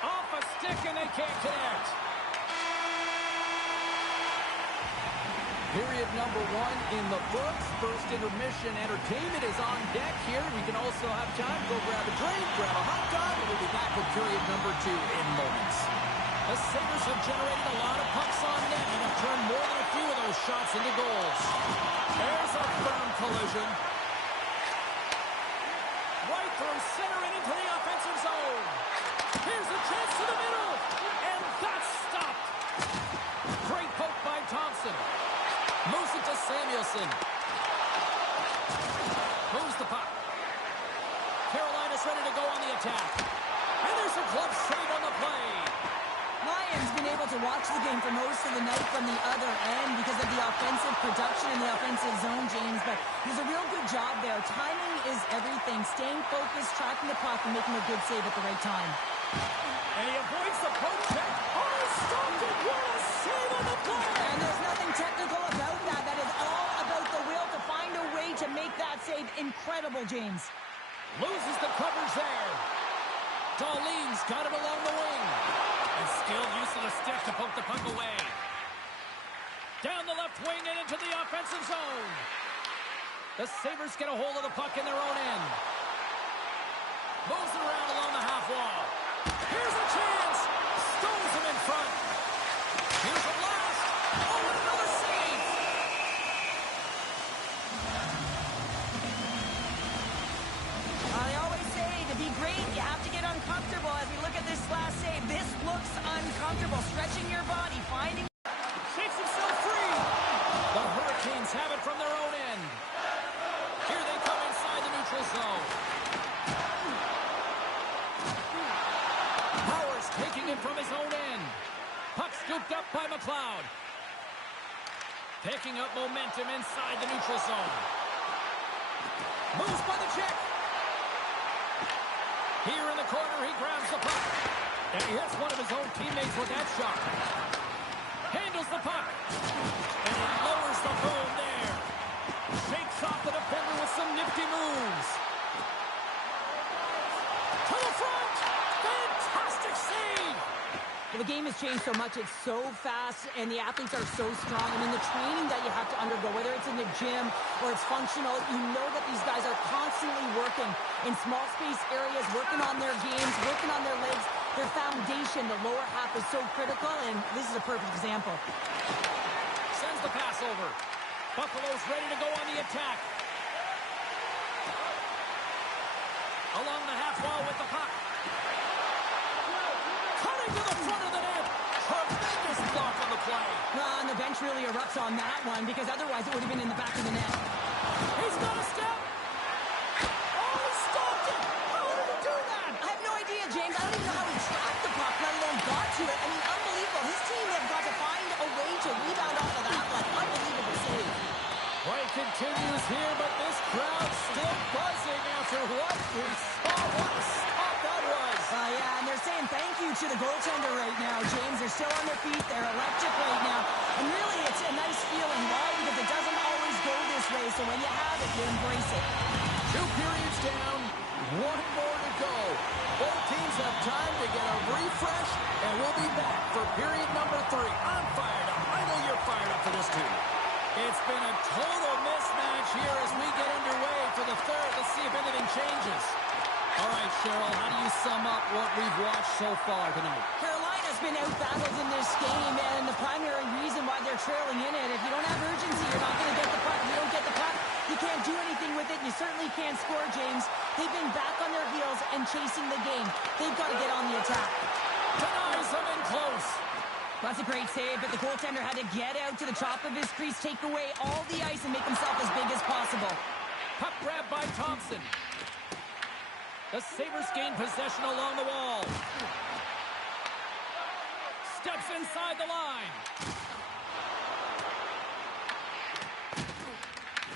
Off a stick, and they can't connect. Period number 1 in the books. First intermission entertainment is on deck here. We can also have time to go grab a drink, grab a hot dog, and we'll be back with period number 2 in moments. The Sabres have generated a lot of pucks on net and have turned more than a few of those shots into goals. There's a firm collision. Right through center and into the offensive zone. Here's a chance to the middle, and that's stopped. Great poke by Thompson. Moves it to Samuelson. Moves the puck. Carolina's ready to go on the attack. And there's a glove save on the play. Lions been able to watch the game for most of the night from the other end because of the offensive production in the offensive zone, James, but he's a real good job there. Timing is everything. Staying focused, tracking the puck, and making a good save at the right time. And he avoids the poke check. Oh, stopped it. What a save on the play. And there's nothing technical about that. That is all about the will to find a way to make that save incredible, James. Loses the coverage there. Darlene's got it along the wing. And skilled use of the stick to poke the puck away. Down the left wing and into the offensive zone. The Sabres get a hold of the puck in their own end. Moves it around along the half wall. Here's a chance. Stones him in front. Here's a blast. Oh, and another save. I always say to be great, you have to get uncomfortable. As we look at this last save, this looks uncomfortable. Stretching your body, finding... Shakes himself free. The Hurricanes have it from their own end. Here they come inside the neutral zone. Powers taking it from his own end. Puck scooped up by McLeod. Picking up momentum inside the neutral zone. Moves by the check. Here in the corner, he grabs the puck. And he hits one of his own teammates with that shot. Handles the puck. And he lowers the home there. Shakes off Well, the game has changed so much. It's so fast, and the athletes are so strong. I mean, the training that you have to undergo, whether it's in the gym or it's functional, you know that these guys are constantly working in small space areas, working on their games, working on their legs. Their foundation, the lower half, is so critical, and this is a perfect example. Sends the pass over. Buffalo's ready to go on the attack. Along the half wall with the puck. Cutting to the front of the net. Tremendous block on the play. And the bench really erupts on that one, because otherwise it would have been in the back of the net. He's got a step. Oh, he stopped it. How did he do that? I have no idea, James. I don't even know how he tracked the puck, let alone got to it. I mean, unbelievable. His team have got to find a way to rebound off of that one. Unbelievable save. Play continues here, but this crowd still buzzing after what we saw. What a stop that was. Yeah, and they're saying thank you to the goaltender right now, James. They're still on their feet. They're electric right now. And really, it's a nice feeling. Why? Because it doesn't always go this way. So when you have it, you embrace it. 2 periods down, 1 more to go. Both teams have time to get a refresh, and we'll be back for period number 3. I'm fired up. I know you're fired up for this too. It's been a total mismatch here as we get underway for the third. Let's see if anything changes. All right, Cheryl, how do you sum up what we've watched so far tonight? Carolina's been out-battled in this game, and the primary reason why they're trailing in it, if you don't have urgency, you're not going to get the puck. You don't get the puck, you can't do anything with it, and you certainly can't score, James. They've been back on their heels and chasing the game. They've got to get on the attack. Denies them in close. That's a great save, but the goaltender had to get out to the top of his crease, take away all the ice, and make himself as big as possible. Puck grab by Thompson. The Sabres gain possession along the wall. Steps inside the line.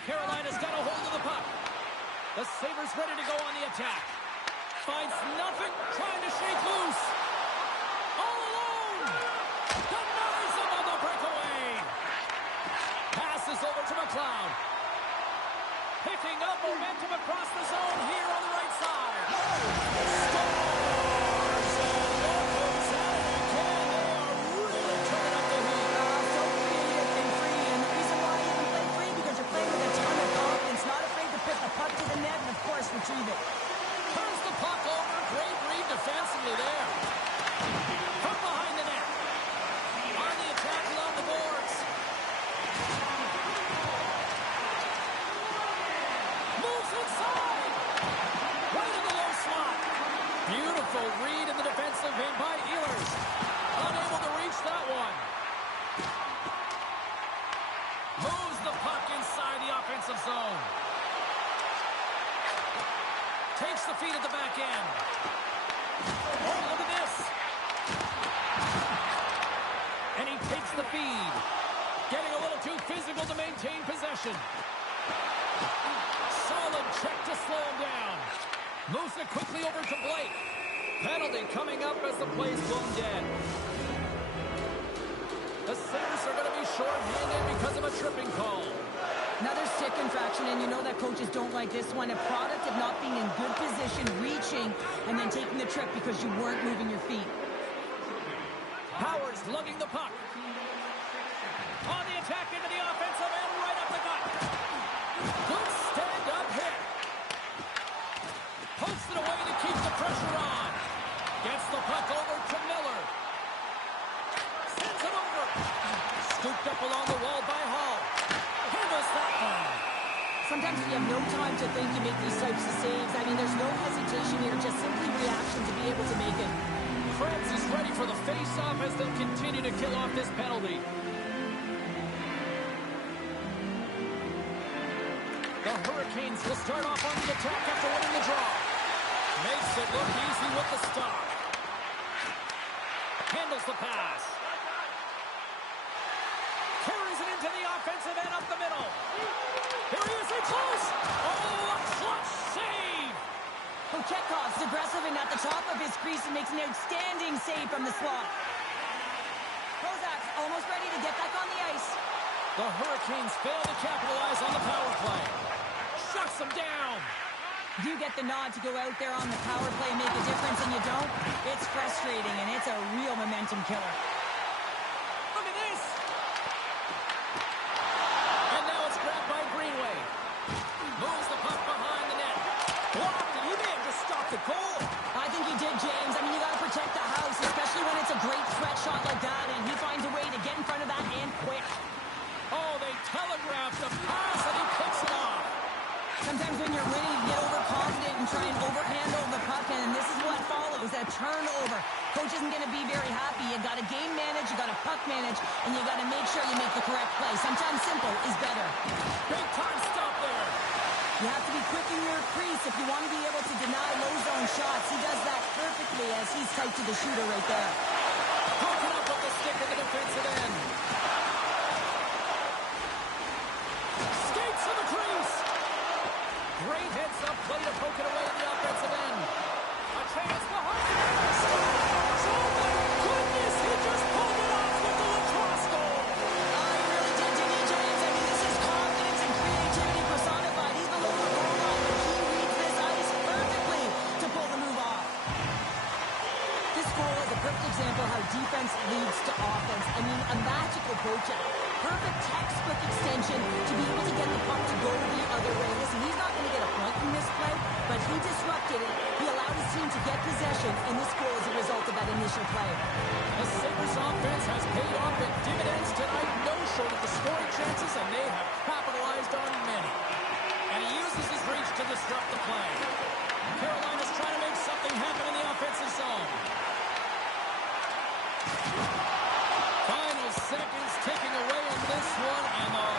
Carolina's got a hold of the puck. The Sabres ready to go on the attack. Finds nothing, trying to shake loose. All alone. Denies him on the breakaway. Passes over to McLeod. Picking up momentum across the zone here on the right side. Scores! And what comes out of it again? They are really turning up the heat. So creative and free, and the reason why you can play free, because you're playing with a ton of confidence, not afraid to put the puck to the net, and of course retrieve it. Turns the puck over. Great read defensively there. From behind the net. On the attack along the boards. Moves inside. Right in the low slot. Beautiful read in the defensive end by Ehlers. Unable to reach that one. Moves the puck inside the offensive zone. Takes the feed at the back end. Oh, look at this. And he takes the feed. Getting a little too physical to maintain possession. Solid check to slow him down. Moves it quickly over to Blake. Penalty coming up as the play's blown dead. The Sabres are going to be short-handed because of a tripping call. Another stick infraction, and you know that coaches don't like this one. A product of not being in good position, reaching, and then taking the trip because you weren't moving your feet. Powers lugging the puck. On the attack into the offensive end, right up the gut. Good stand-up hit. Pokes it away to keep the pressure on. Gets the puck over to Miller. Sends it over. Scooped up along the wall by Hall. Handles that one. Sometimes you have no time to think to make these types of saves. I mean, there's no hesitation here, just simply reaction to be able to make it. Krebs is ready for the face-off as they'll continue to kill off this penalty. The Hurricanes will start off on the attack after winning the draw. Makes it look easy with the stop. Handles the pass. Carries it into the offensive end up the middle. Here he is, in close. Oh, a clutch save. Kochetkov's aggressive and at the top of his crease and makes an outstanding save from the slot. Kozak's almost ready to get back on the ice. The Hurricanes fail to capitalize on the power play. Shuts them down. You get the nod to go out there on the power play and make a difference, and you don't. It's frustrating, and it's a real momentum killer. Look at this. And now it's grabbed by Greenway. Moves the puck behind the net. Blocked, and he may have just stopped the goal. I think he did, James. I mean, you got to protect the house, especially when it's a great threat shot like that, and he finds a way to get in front of that and quick. Oh, they telegraphed the pass, and he picks it off. Sometimes when you're winning, you get overconfident and try and overhandle the puck, and this is what follows, a turnover. Coach isn't going to be very happy. You got to game manage, you got to puck manage, and you got to make sure you make the correct play. Sometimes simple is better. Big time stop there. You have to be quick in your crease if you want to be able to deny low zone shots. He does that perfectly as he's tight to the shooter right there. Hooking up with the stick at the defensive end. Skates to the crease. Great heads-up play to poke it away at the offensive end. A chance behind the net. Scores! Oh, my goodness! He just pulled it off with the lacrosse goal. Oh, he really did, didn't he, James? I mean, this is confidence and creativity personified. He's below the goal line, but he reads this ice perfectly to pull the move off. This goal is a perfect example of how defense leads to offense. I mean, a magical project. Perfect textbook extension to be able to get the puck to go the other way. Listen, he's not going to get a point in this play, but he disrupted it. He allowed his team to get possession, and this goal is a result of that initial play. The Sabres offense has paid off in dividends tonight, no short of the scoring chances, and they have capitalized on many. And he uses his reach to disrupt the play. Carolina's trying to make something happen in the offensive zone. Final seconds ticking away in this one, and the